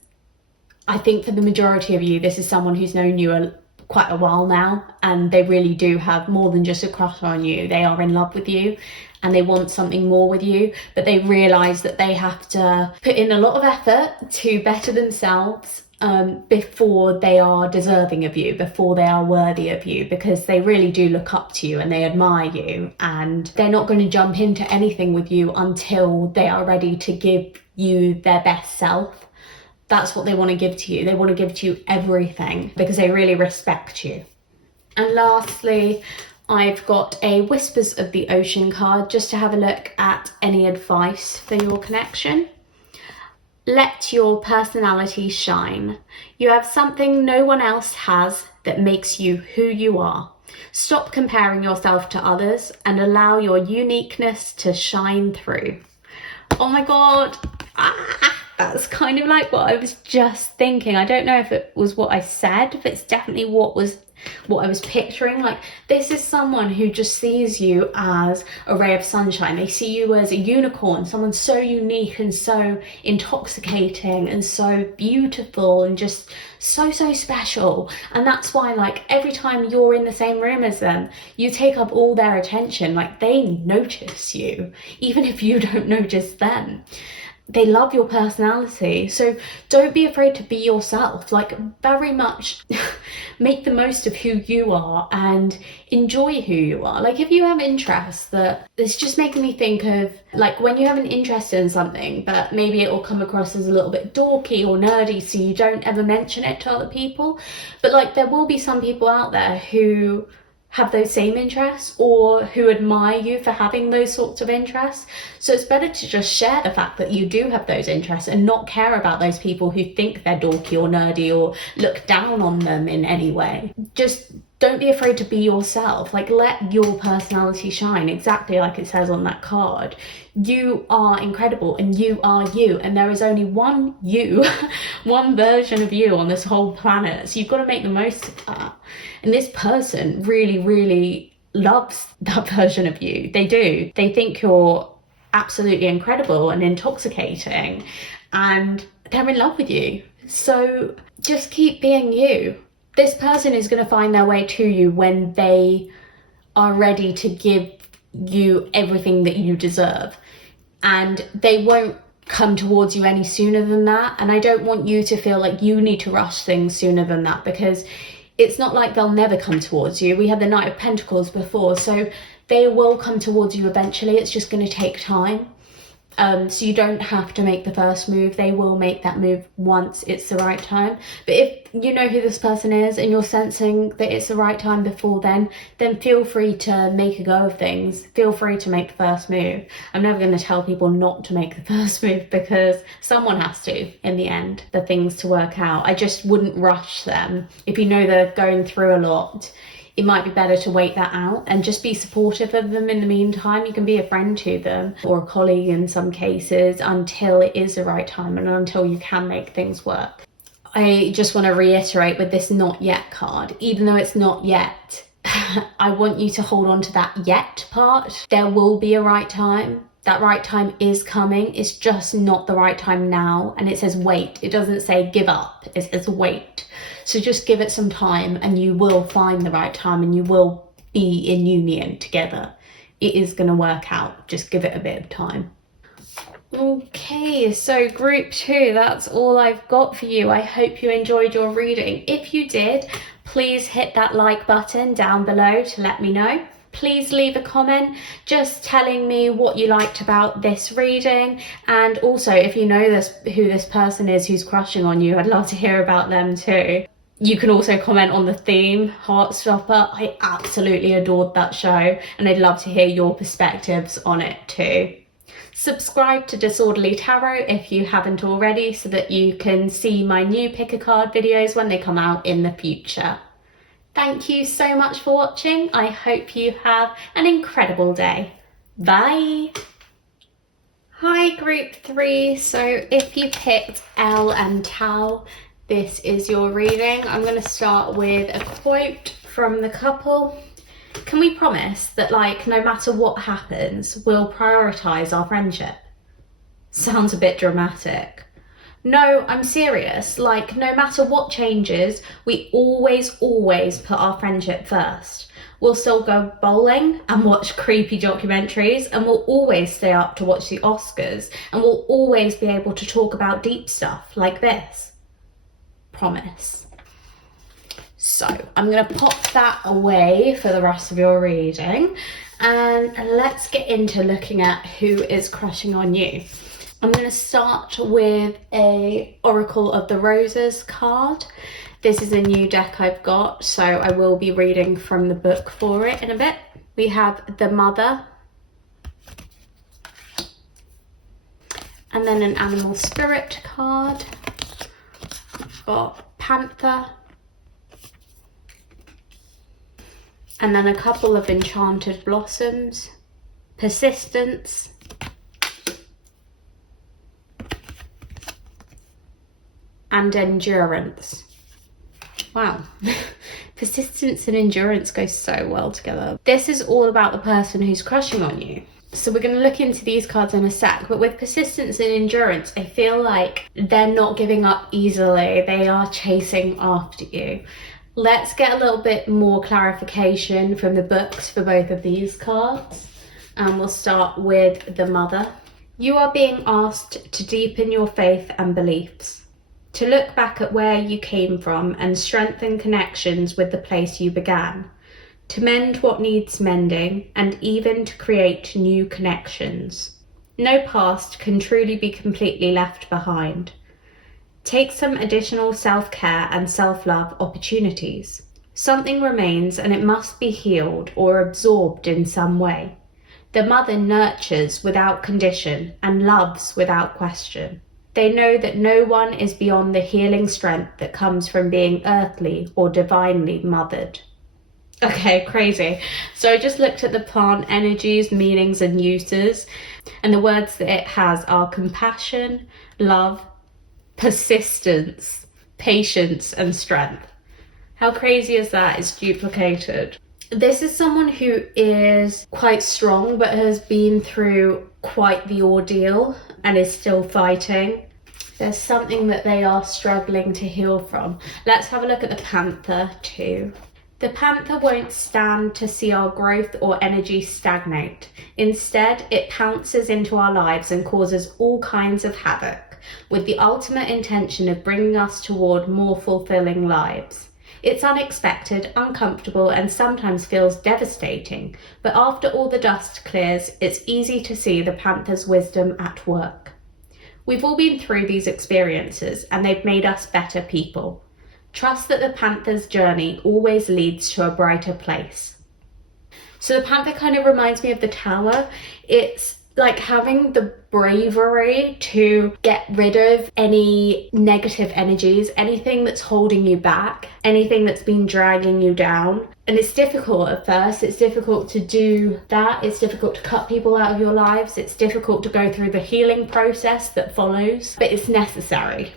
I think for the majority of you, this is someone who's known you quite a while now, and they really do have more than just a crush on you. They are in love with you and they want something more with you, but they realise that they have to put in a lot of effort to better themselves before they are deserving of you, before they are worthy of you, because they really do look up to you and they admire you, and they're not going to jump into anything with you until they are ready to give you their best self. That's what they want to give to you. They want to give to you everything because they really respect you. And lastly, I've got a Whispers of the Ocean card just to have a look at any advice for your connection. Let your personality shine. You have something no one else has that makes you who you are. Stop comparing yourself to others and allow your uniqueness to shine through. Oh my God. That's kind of like what I was just thinking. I don't know if it was what I said, but it's definitely what I was picturing. Like, this is someone who just sees you as a ray of sunshine. They see you as a unicorn, someone so unique and so intoxicating and so beautiful and just so special. And that's why, like, every time you're in the same room as them, you take up all their attention. Like, they notice you, even if you don't notice them. They love your personality, so don't be afraid to be yourself. Like, very much make the most of who you are and enjoy who you are. Like, if you have interests that, it's just making me think of, like, when you have an interest in something but maybe it will come across as a little bit dorky or nerdy, so you don't ever mention it to other people, but like there will be some people out there who have those same interests or who admire you for having those sorts of interests. So it's better to just share the fact that you do have those interests and not care about those people who think they're dorky or nerdy or look down on them in any way. Just don't be afraid to be yourself. Like, let your personality shine, exactly like it says on that card. You are incredible and you are you, and there is only one you, one version of you on this whole planet, so you've got to make the most of that. And this person really loves that version of you. They do. They think you're absolutely incredible and intoxicating, and they're in love with you. So just keep being you. This person is going to find their way to you when they are ready to give you everything that you deserve, and they won't come towards you any sooner than that. And I don't want you to feel like you need to rush things sooner than that, because it's not like they'll never come towards you. We had the Knight of Pentacles before, so they will come towards you eventually. It's just going to take time. So you don't have to make the first move. They will make that move once it's the right time. But if you know who this person is and you're sensing that it's the right time before then feel free to make a go of things. Feel free to make the first move. I'm never going to tell people not to make the first move, because someone has to in the end for things to work out. I just wouldn't rush them. If you know they're going through a lot, it might be better to wait that out and just be supportive of them in the meantime. You can be a friend to them or a colleague in some cases until it is the right time and until you can make things work. I just want to reiterate with this not yet card, even though it's not yet, I want you to hold on to that yet part. There will be a right time. That right time is coming. It's just not the right time now. And it says wait. It doesn't say give up. It says wait. So just give it some time and you will find the right time and you will be in union together. It is going to work out. Just give it a bit of time. Okay, so group 2, that's all I've got for you. I hope you enjoyed your reading. If you did, Please hit that like button down below to let me know. Please leave a comment just telling me what you liked about this reading, and also if you know who this person is who's crushing on you, I'd love to hear about them too. You can also comment on the theme, Heartstopper. I absolutely adored that show and I'd love to hear your perspectives on it too. Subscribe to Disorderly Tarot if you haven't already so that you can see my new pick a card videos when they come out in the future. Thank you so much for watching. I hope you have an incredible day. Bye. Hi group 3. So if you picked Elle and Tao, this is your reading. I'm going to start with a quote from the couple. Can we promise that, like, no matter what happens, we'll prioritise our friendship? Sounds a bit dramatic. No, I'm serious. Like, no matter what changes, we always put our friendship first. We'll still go bowling and watch creepy documentaries, and we'll always stay up to watch the Oscars, and we'll always be able to talk about deep stuff like this. Promise. So I'm going to pop that away for the rest of your reading, and let's get into looking at who is crushing on you. I'm going to start with a Oracle of the Roses card. This is a new deck I've got, so I will be reading from the book for it in a bit. We have the Mother, and then an Animal Spirit card. We've got Panther, and then a couple of Enchanted Blossoms, Persistence, and Endurance. Wow. Persistence and endurance go so well together. This is all about the person who's crushing on you. So we're going to look into these cards in a sec, but with persistence and endurance, I feel like they're not giving up easily. They are chasing after you. Let's get a little bit more clarification from the books for both of these cards. And we'll start with the Mother. You are being asked to deepen your faith and beliefs, to look back at where you came from and strengthen connections with the place you began, to mend what needs mending, and even to create new connections. No past can truly be completely left behind. Take some additional self-care and self-love opportunities. Something remains and it must be healed or absorbed in some way. The Mother nurtures without condition and loves without question. They know that no one is beyond the healing strength that comes from being earthly or divinely mothered. Okay, crazy. So I just looked at the plant energies, meanings and uses, and the words that it has are compassion, love, persistence, patience and strength. How crazy is that? It's duplicated. This is someone who is quite strong but has been through quite the ordeal and is still fighting. There's something that they are struggling to heal from. Let's have a look at the Panther too. The Panther won't stand to see our growth or energy stagnate. Instead, it pounces into our lives and causes all kinds of havoc, with the ultimate intention of bringing us toward more fulfilling lives. It's unexpected, uncomfortable, and sometimes feels devastating, but after all the dust clears, it's easy to see the Panther's wisdom at work. We've all been through these experiences, and they've made us better people. Trust that the Panther's journey always leads to a brighter place. So the Panther kind of reminds me of the Tower. It's like having the bravery to get rid of any negative energies, anything that's holding you back, anything that's been dragging you down. And it's difficult at first. It's difficult to do that. It's difficult to cut people out of your lives. It's difficult to go through the healing process that follows, but it's necessary.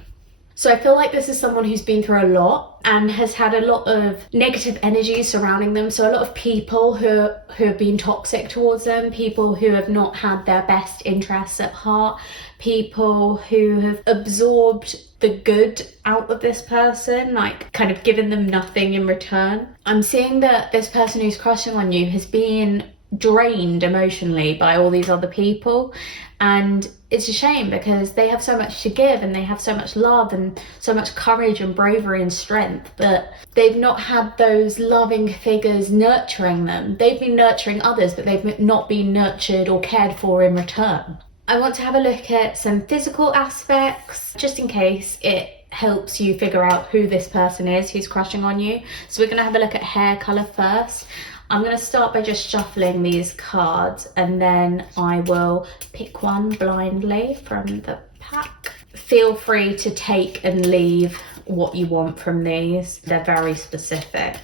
So I feel like this is someone who's been through a lot and has had a lot of negative energy surrounding them. So a lot of people who have been toxic towards them, people who have not had their best interests at heart, people who have absorbed the good out of this person, like kind of given them nothing in return. I'm seeing that this person who's crushing on you has been drained emotionally by all these other people, and it's a shame because they have so much to give and they have so much love and so much courage and bravery and strength, but they've not had those loving figures nurturing them. They've been nurturing others, but they've not been nurtured or cared for in return. I want to have a look at some physical aspects, just in case it helps you figure out who this person is who's crushing on you. So we're going to have a look at hair colour first. I'm going to start by just shuffling these cards and then I will pick one blindly from the pack. Feel free to take and leave what you want from these. They're very specific.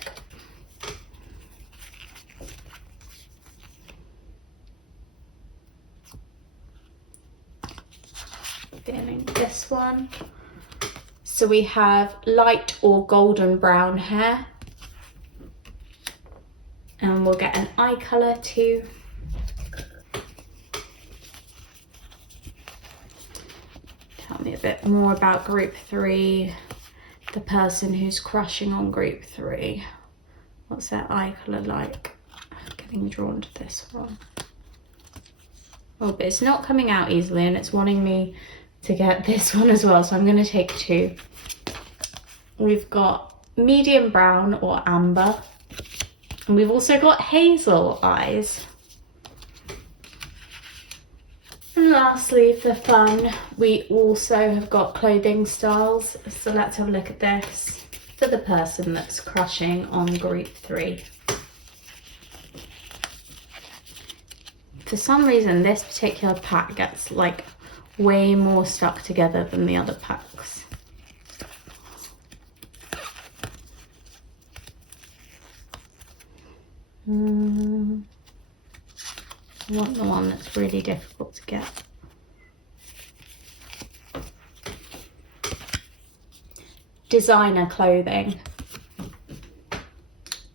Feeling this one. So we have light or golden brown hair. And we'll get an eye colour too. Tell me a bit more about group 3, the person who's crushing on group 3. What's their eye colour like? I'm getting drawn to this one. Oh, but it's not coming out easily and it's wanting me to get this one as well, so I'm going to take 2. We've got medium brown or amber. And we've also got hazel eyes. And lastly, for fun, we also have got clothing styles. So let's have a look at this for the person that's crushing on group 3. For some reason, this particular pack gets like way more stuck together than the other packs. I want the one that's really difficult to get. Designer clothing.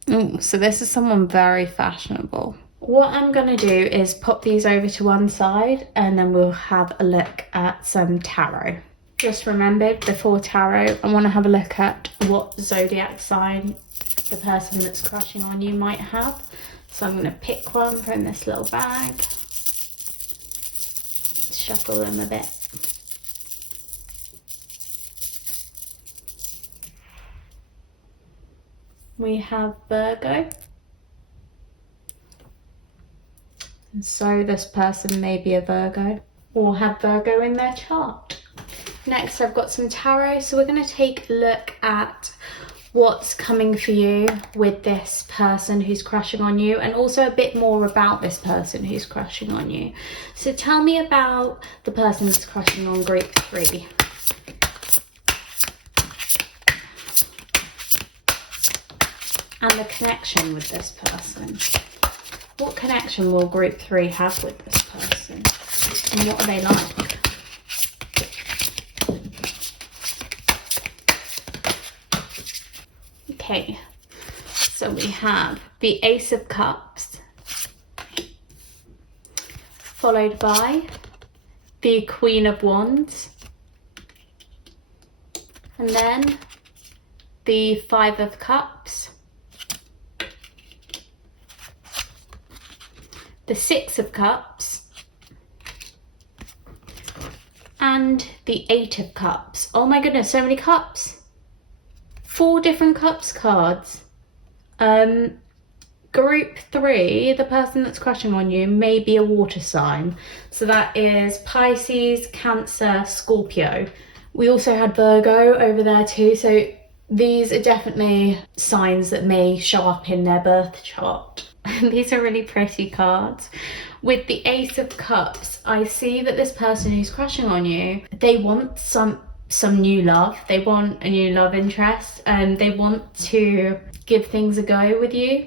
Oh, so this is someone very fashionable. What I'm going to do is pop these over to one side and then we'll have a look at some tarot. Just remembered, before tarot, I want to have a look at what zodiac sign the person that's crushing on you might have. So I'm going to pick one from this little bag, shuffle them a bit. We have Virgo, and so this person may be a Virgo or have Virgo in their chart. Next I've got some tarot, so we're going to take a look at what's coming for you with this person who's crushing on you, and also a bit more about this person who's crushing on you. So tell me about the person that's crushing on group 3. And the connection with this person. What connection will group 3 have with this person? And what are they like? Okay, so we have the Ace of Cups, followed by the Queen of Wands, and then the Five of Cups, the Six of Cups, and the Eight of Cups. Oh my goodness, so many cups. 4 different cups cards. Group 3, the person that's crushing on you may be a water sign. So that is Pisces, Cancer, Scorpio. We also had Virgo over there too. So these are definitely signs that may show up in their birth chart. These are really pretty cards. With the Ace of Cups, I see that this person who's crushing on you, they want some new love. They want a new love interest, and they want to give things a go with you.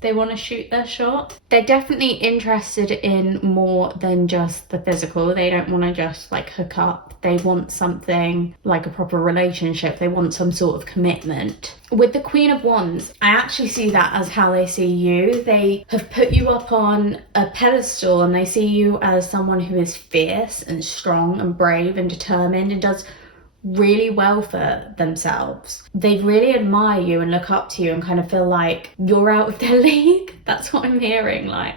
They want to shoot their shot. They're definitely interested in more than just the physical. They don't want to just like hook up. They want something like a proper relationship. They want some sort of commitment. With the Queen of Wands, I actually see that as how they see you. They have put you up on a pedestal and they see you as someone who is fierce and strong and brave and determined and does really well for themselves. They really admire you and look up to you and kind of feel like you're out of their league. That's what I'm hearing. Like,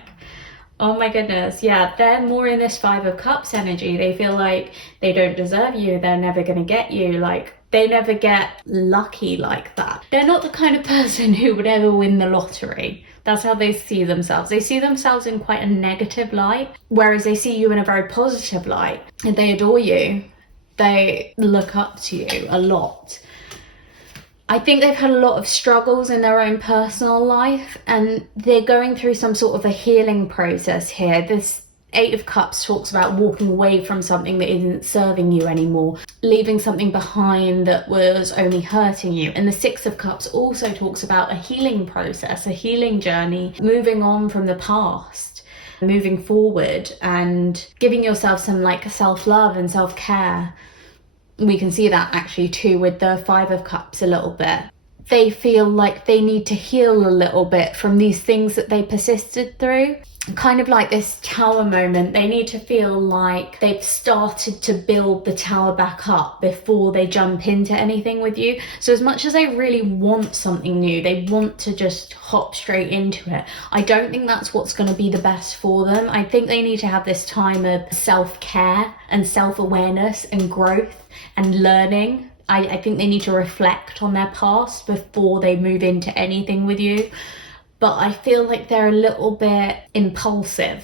Oh my goodness, yeah, they're more in this Five of Cups energy. They feel like they don't deserve you, they're never gonna get you, like they never get lucky like that. They're not the kind of person who would ever win the lottery. That's how they see themselves. They see themselves in quite a negative light, whereas they see you in a very positive light. And they adore you. They look up to you a lot. I think they've had a lot of struggles in their own personal life, and they're going through some sort of a healing process here. This Eight of Cups talks about walking away from something that isn't serving you anymore, leaving something behind that was only hurting you. And the Six of Cups also talks about a healing process, a healing journey, moving on from the past, moving forward and giving yourself some like self-love and self-care. We can see that actually too with the Five of Cups a little bit. They feel like they need to heal a little bit from these things that they persisted through. Kind of like this tower moment. They need to feel like they've started to build the tower back up before they jump into anything with you. So as much as they really want something new, they want to just hop straight into it, I don't think that's what's going to be the best for them. I think they need to have this time of self-care and self-awareness and growth and learning. I think they need to reflect on their past before they move into anything with you. But I feel like they're a little bit impulsive,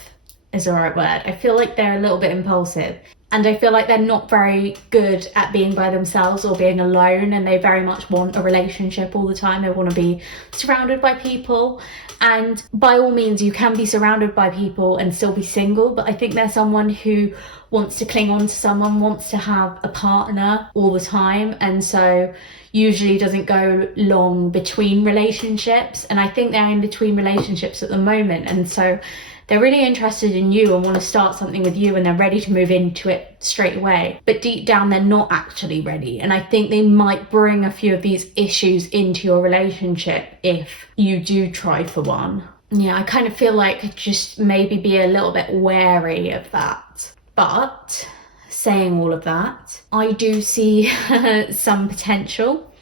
is the right word. I feel like they're a little bit impulsive. And I feel like they're not very good at being by themselves or being alone, and they very much want a relationship all the time. They want to be surrounded by people. And by all means, you can be surrounded by people and still be single, but I think they're someone who wants to cling on to someone, wants to have a partner all the time, and so usually doesn't go long between relationships. And I think they're in between relationships at the moment, and so they're really interested in you and want to start something with you, and they're ready to move into it straight away. But deep down, they're not actually ready. And I think they might bring a few of these issues into your relationship if you do try for one. Yeah, I kind of feel like just maybe be a little bit wary of that. But saying all of that, I do see some potential.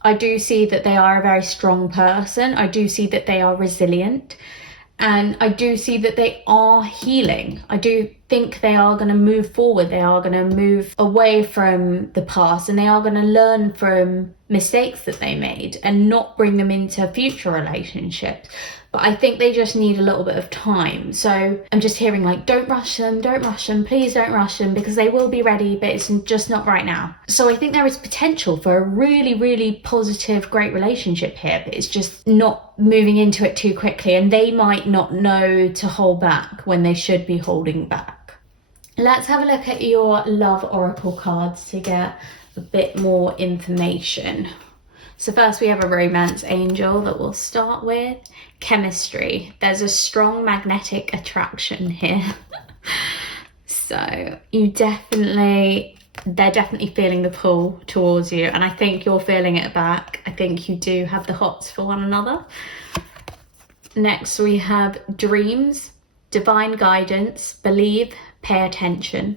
I do see that they are a very strong person. I do see that they are resilient. And I do see that they are healing. I do think they are going to move forward. They are going to move away from the past, and they are going to learn from mistakes that they made and not bring them into future relationships. But I think they just need a little bit of time. So I'm just hearing like, don't rush them, please don't rush them, because they will be ready, but it's just not right now. So I think there is potential for a really, really positive, great relationship here, but it's just not moving into it too quickly, and they might not know to hold back when they should be holding back. Let's have a look at your love oracle cards to get a bit more information. So first we have a romance angel that we'll start with. Chemistry. There's a strong magnetic attraction here. So they're definitely feeling the pull towards you, and I think you're feeling it back. I think you do have the hots for one another. Next we have dreams, divine guidance, believe, pay attention.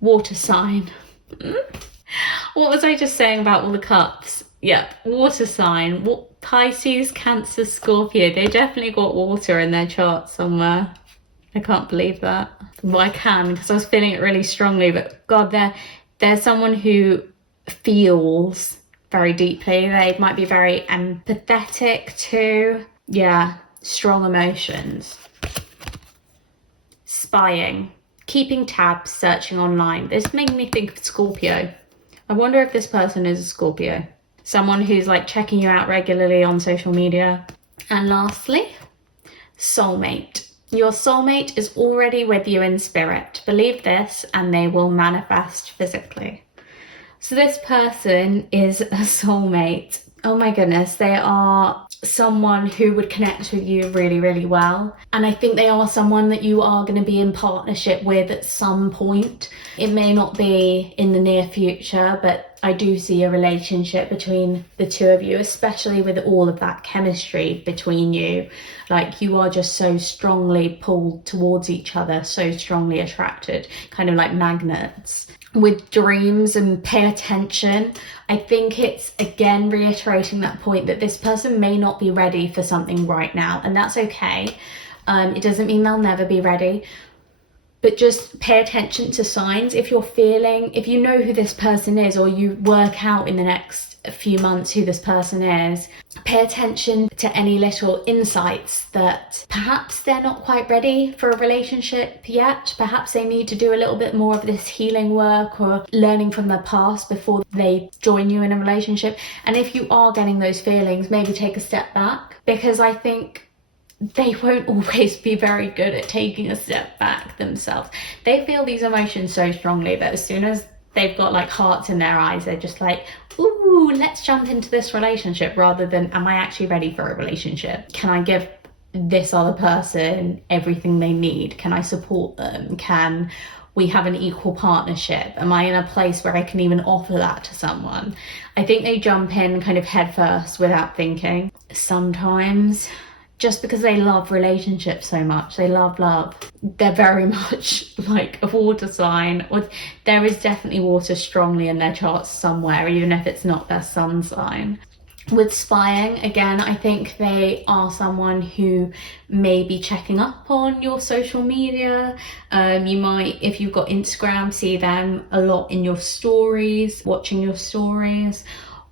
Water sign. What was I just saying about all the cups? Yep, water sign. Pisces, Cancer, Scorpio. They definitely got water in their chart somewhere. I can't believe that. Well, I can, because I was feeling it really strongly, but God, they're someone who feels very deeply. They might be very empathetic too. Yeah, strong emotions. Spying. Keeping tabs, searching online. This made me think of Scorpio. I wonder if this person is a Scorpio. Someone who's like checking you out regularly on social media. And lastly, soulmate. Your soulmate is already with you in spirit. Believe this and they will manifest physically. So this person is a soulmate. Oh my goodness, they are someone who would connect with you really, really well. And I think they are someone that you are going to be in partnership with at some point. It may not be in the near future, but I do see a relationship between the two of you, especially with all of that chemistry between you. Like, you are just so strongly pulled towards each other, so strongly attracted, kind of like magnets. With dreams and pay attention, I think it's again reiterating that point that this person may not be ready for something right now, and that's okay. It doesn't mean they'll never be ready. But just pay attention to signs. If you're feeling, if you know who this person is, or you work out in the next few months who this person is, pay attention to any little insights that perhaps they're not quite ready for a relationship yet. Perhaps they need to do a little bit more of this healing work or learning from their past before they join you in a relationship. And if you are getting those feelings, maybe take a step back, because I think they won't always be very good at taking a step back themselves. They feel these emotions so strongly that as soon as they've got like hearts in their eyes, they're just like, ooh, let's jump into this relationship, rather than, am I actually ready for a relationship? Can I give this other person everything they need? Can I support them? Can we have an equal partnership? Am I in a place where I can even offer that to someone? I think they jump in kind of head first without thinking. Sometimes, just because they love relationships so much, they love love, they're very much like a water sign, or there is definitely water strongly in their charts somewhere, even if it's not their sun sign. With spying, again, I think they are someone who may be checking up on your social media. You might, if you've got Instagram, see them a lot in your stories, watching your stories.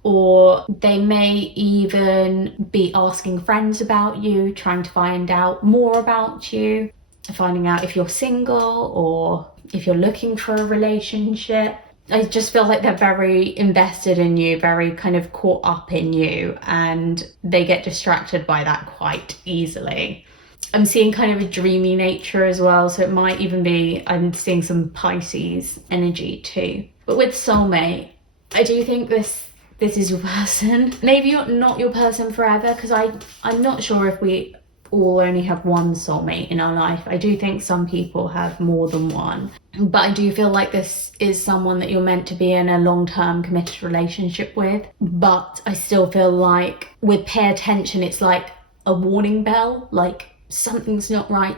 Or they may even be asking friends about you, trying to find out more about you, finding out if you're single or if you're looking for a relationship. I just feel like they're very invested in you, very kind of caught up in you, and they get distracted by that quite easily. I'm seeing kind of a dreamy nature as well, so it might even be, I'm seeing some Pisces energy too. But with soulmate, I do think this is your person. Maybe you're not your person forever, because I'm not sure if we all only have one soulmate in our life. I do think some people have more than one, but I do feel like this is someone that you're meant to be in a long-term committed relationship with. But I still feel like with pay attention, it's like a warning bell, like something's not right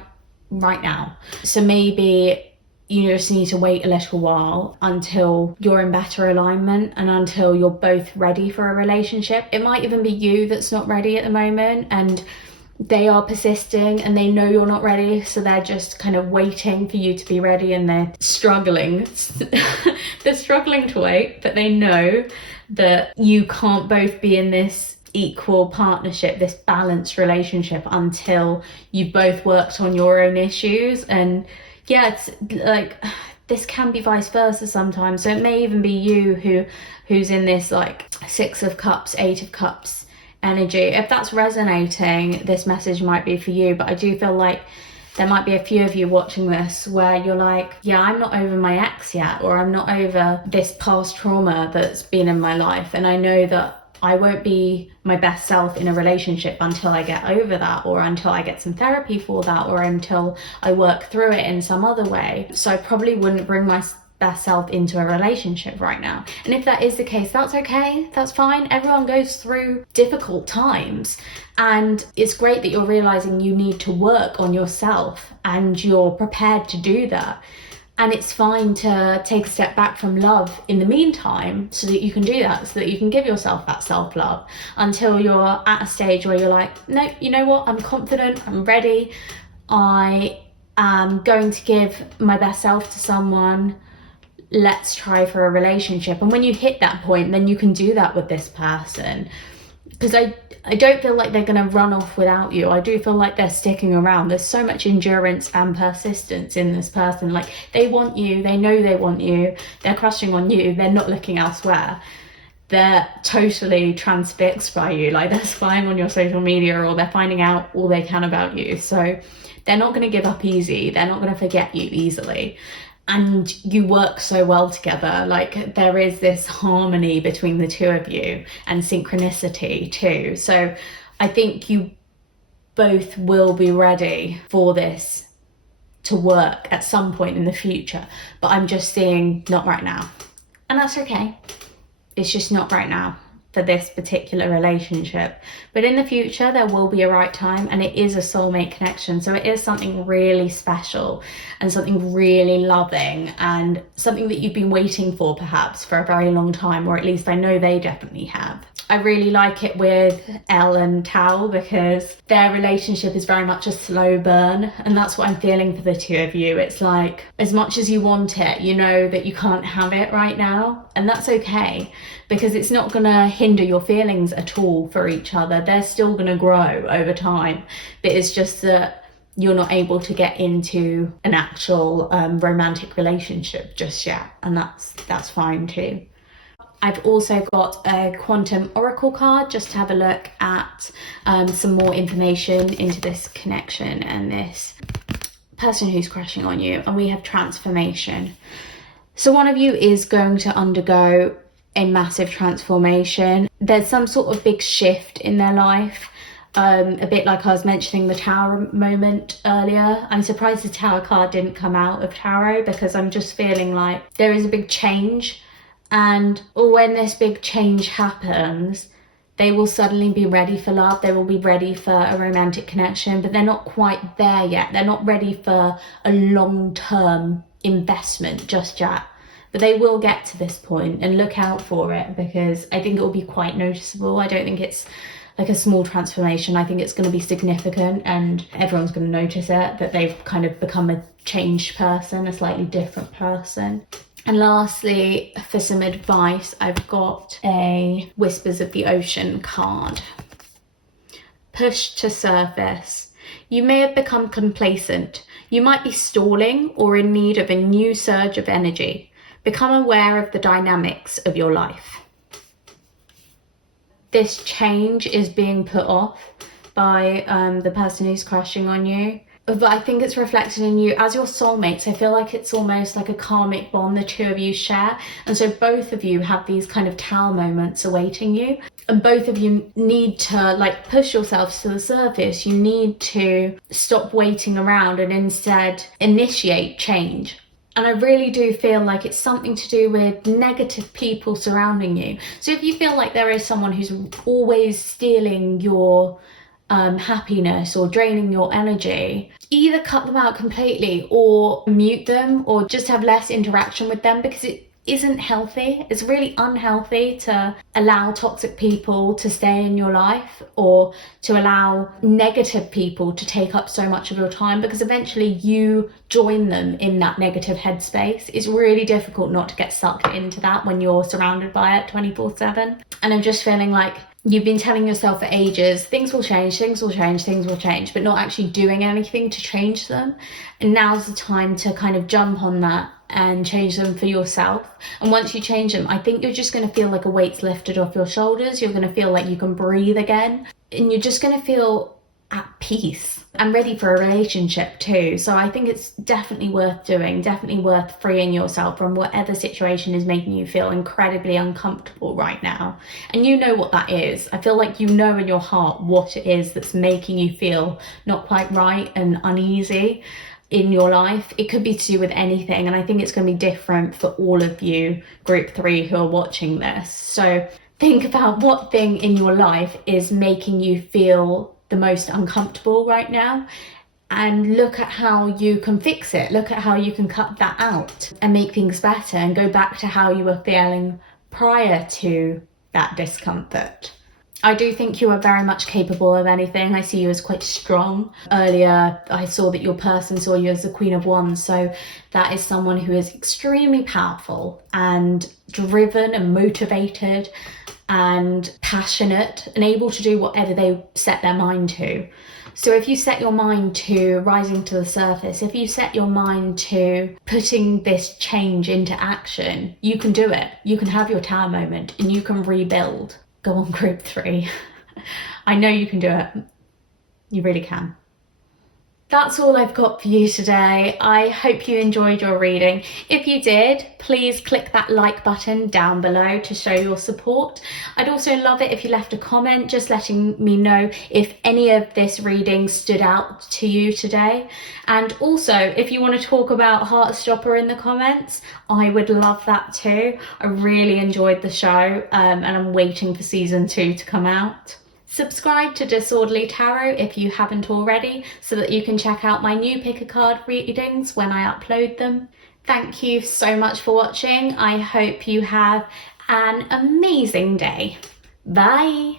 now. So maybe you just need to wait a little while until you're in better alignment and until you're both ready for a relationship. It might even be you that's not ready at the moment, and they are persisting and they know you're not ready, so they're just kind of waiting for you to be ready, and they're struggling. They're struggling to wait, but they know that you can't both be in this equal partnership, this balanced relationship, until you've both worked on your own issues. And yeah, it's like, this can be vice versa sometimes. So it may even be you who's in this like 6 of Cups, 8 of Cups energy. If that's resonating, this message might be for you. But I do feel like there might be a few of you watching this where you're like, yeah, I'm not over my ex yet, or I'm not over this past trauma that's been in my life, and I know that I won't be my best self in a relationship until I get over that, or until I get some therapy for that, or until I work through it in some other way. So I probably wouldn't bring my best self into a relationship right now. And if that is the case, that's okay, that's fine. Everyone goes through difficult times, and it's great that you're realizing you need to work on yourself and you're prepared to do that. And it's fine to take a step back from love in the meantime, so that you can do that, so that you can give yourself that self-love until you're at a stage where you're like, no, you know what, I'm confident, I'm ready, I am going to give my best self to someone, let's try for a relationship. And when you hit that point, then you can do that with this person. Because I don't feel like they're going to run off without you. I do feel like they're sticking around. There's so much endurance and persistence in this person. Like, they want you, they know they want you, they're crushing on you, they're not looking elsewhere. They're totally transfixed by you. Like, they're spying on your social media, or they're finding out all they can about you. So they're not going to give up easy. They're not going to forget you easily. And you work so well together. Like, there is this harmony between the two of you, and synchronicity too. So I think you both will be ready for this to work at some point in the future, but I'm just seeing not right now, and that's okay. It's just not right now for this particular relationship. But in the future, there will be a right time, and it is a soulmate connection. So it is something really special and something really loving and something that you've been waiting for perhaps for a very long time, or at least I know they definitely have. I really like it with Elle and Tao because their relationship is very much a slow burn, and that's what I'm feeling for the two of you. It's like, as much as you want it, you know that you can't have it right now, and that's okay, because it's not gonna hinder your feelings at all for each other. They're still gonna grow over time, but it's just that you're not able to get into an actual romantic relationship just yet, and that's fine too. I've also got a quantum oracle card just to have a look at some more information into this connection and this person who's crushing on you. And we have transformation. So one of you is going to undergo a massive transformation. There's some sort of big shift in their life. A bit like I was mentioning the Tower moment earlier. I'm surprised the Tower card didn't come out of tarot, because I'm just feeling like there is a big change. And when this big change happens, they will suddenly be ready for love. They will be ready for a romantic connection, but they're not quite there yet. They're not ready for a long-term investment just yet. But they will get to this point, and look out for it, because I think it will be quite noticeable. I don't think it's like a small transformation. I think it's going to be significant, and everyone's going to notice it, that they've kind of become a changed person, a slightly different person. And lastly, for some advice, I've got a Whispers of the Ocean card. Push to surface. You may have become complacent. You might be stalling or in need of a new surge of energy. Become aware of the dynamics of your life. This change is being put off by the person who's crushing on you. But I think it's reflected in you as your soulmates. I feel like it's almost like a karmic bond the two of you share. And so both of you have these kind of Tao moments awaiting you. And both of you need to like push yourselves to the surface. You need to stop waiting around and instead initiate change. And I really do feel like it's something to do with negative people surrounding you. So if you feel like there is someone who's always stealing your happiness or draining your energy, either cut them out completely or mute them, or just have less interaction with them, because it isn't healthy. It's really unhealthy to allow toxic people to stay in your life, or to allow negative people to take up so much of your time, because eventually you join them in that negative headspace. It's really difficult not to get sucked into that when you're surrounded by it 24/7. And I'm just feeling like you've been telling yourself for ages, things will change, things will change, things will change, but not actually doing anything to change them. And now's the time to kind of jump on that and change them for yourself. And once you change them, I think you're just going to feel like a weight's lifted off your shoulders. You're going to feel like you can breathe again, and you're just going to feel at peace and ready for a relationship too. So I think it's definitely worth doing, definitely worth freeing yourself from whatever situation is making you feel incredibly uncomfortable right now. And you know what that is. I feel like you know in your heart what it is that's making you feel not quite right and uneasy in your life. It could be to do with anything, and I think it's going to be different for all of you, group 3, who are watching this. So think about what thing in your life is making you feel the most uncomfortable right now, and look at how you can fix it. Look at how you can cut that out and make things better, and go back to how you were feeling prior to that discomfort. I do think you are very much capable of anything. I see you as quite strong. Earlier, I saw that your person saw you as the Queen of Wands. So that is someone who is extremely powerful and driven and motivated and passionate and able to do whatever they set their mind to. So if you set your mind to rising to the surface, if you set your mind to putting this change into action, you can do it. You can have your Tower moment and you can rebuild. Go on, group 3. I know you can do it. You really can. That's all I've got for you today. I hope you enjoyed your reading. If you did, please click that like button down below to show your support. I'd also love it if you left a comment just letting me know if any of this reading stood out to you today. And also, if you want to talk about Heartstopper in the comments, I would love that too. I really enjoyed the show, and I'm waiting for season 2 to come out. Subscribe to Disorderly Tarot if you haven't already, so that you can check out my new pick a card readings when I upload them. Thank you so much for watching. I hope you have an amazing day. Bye!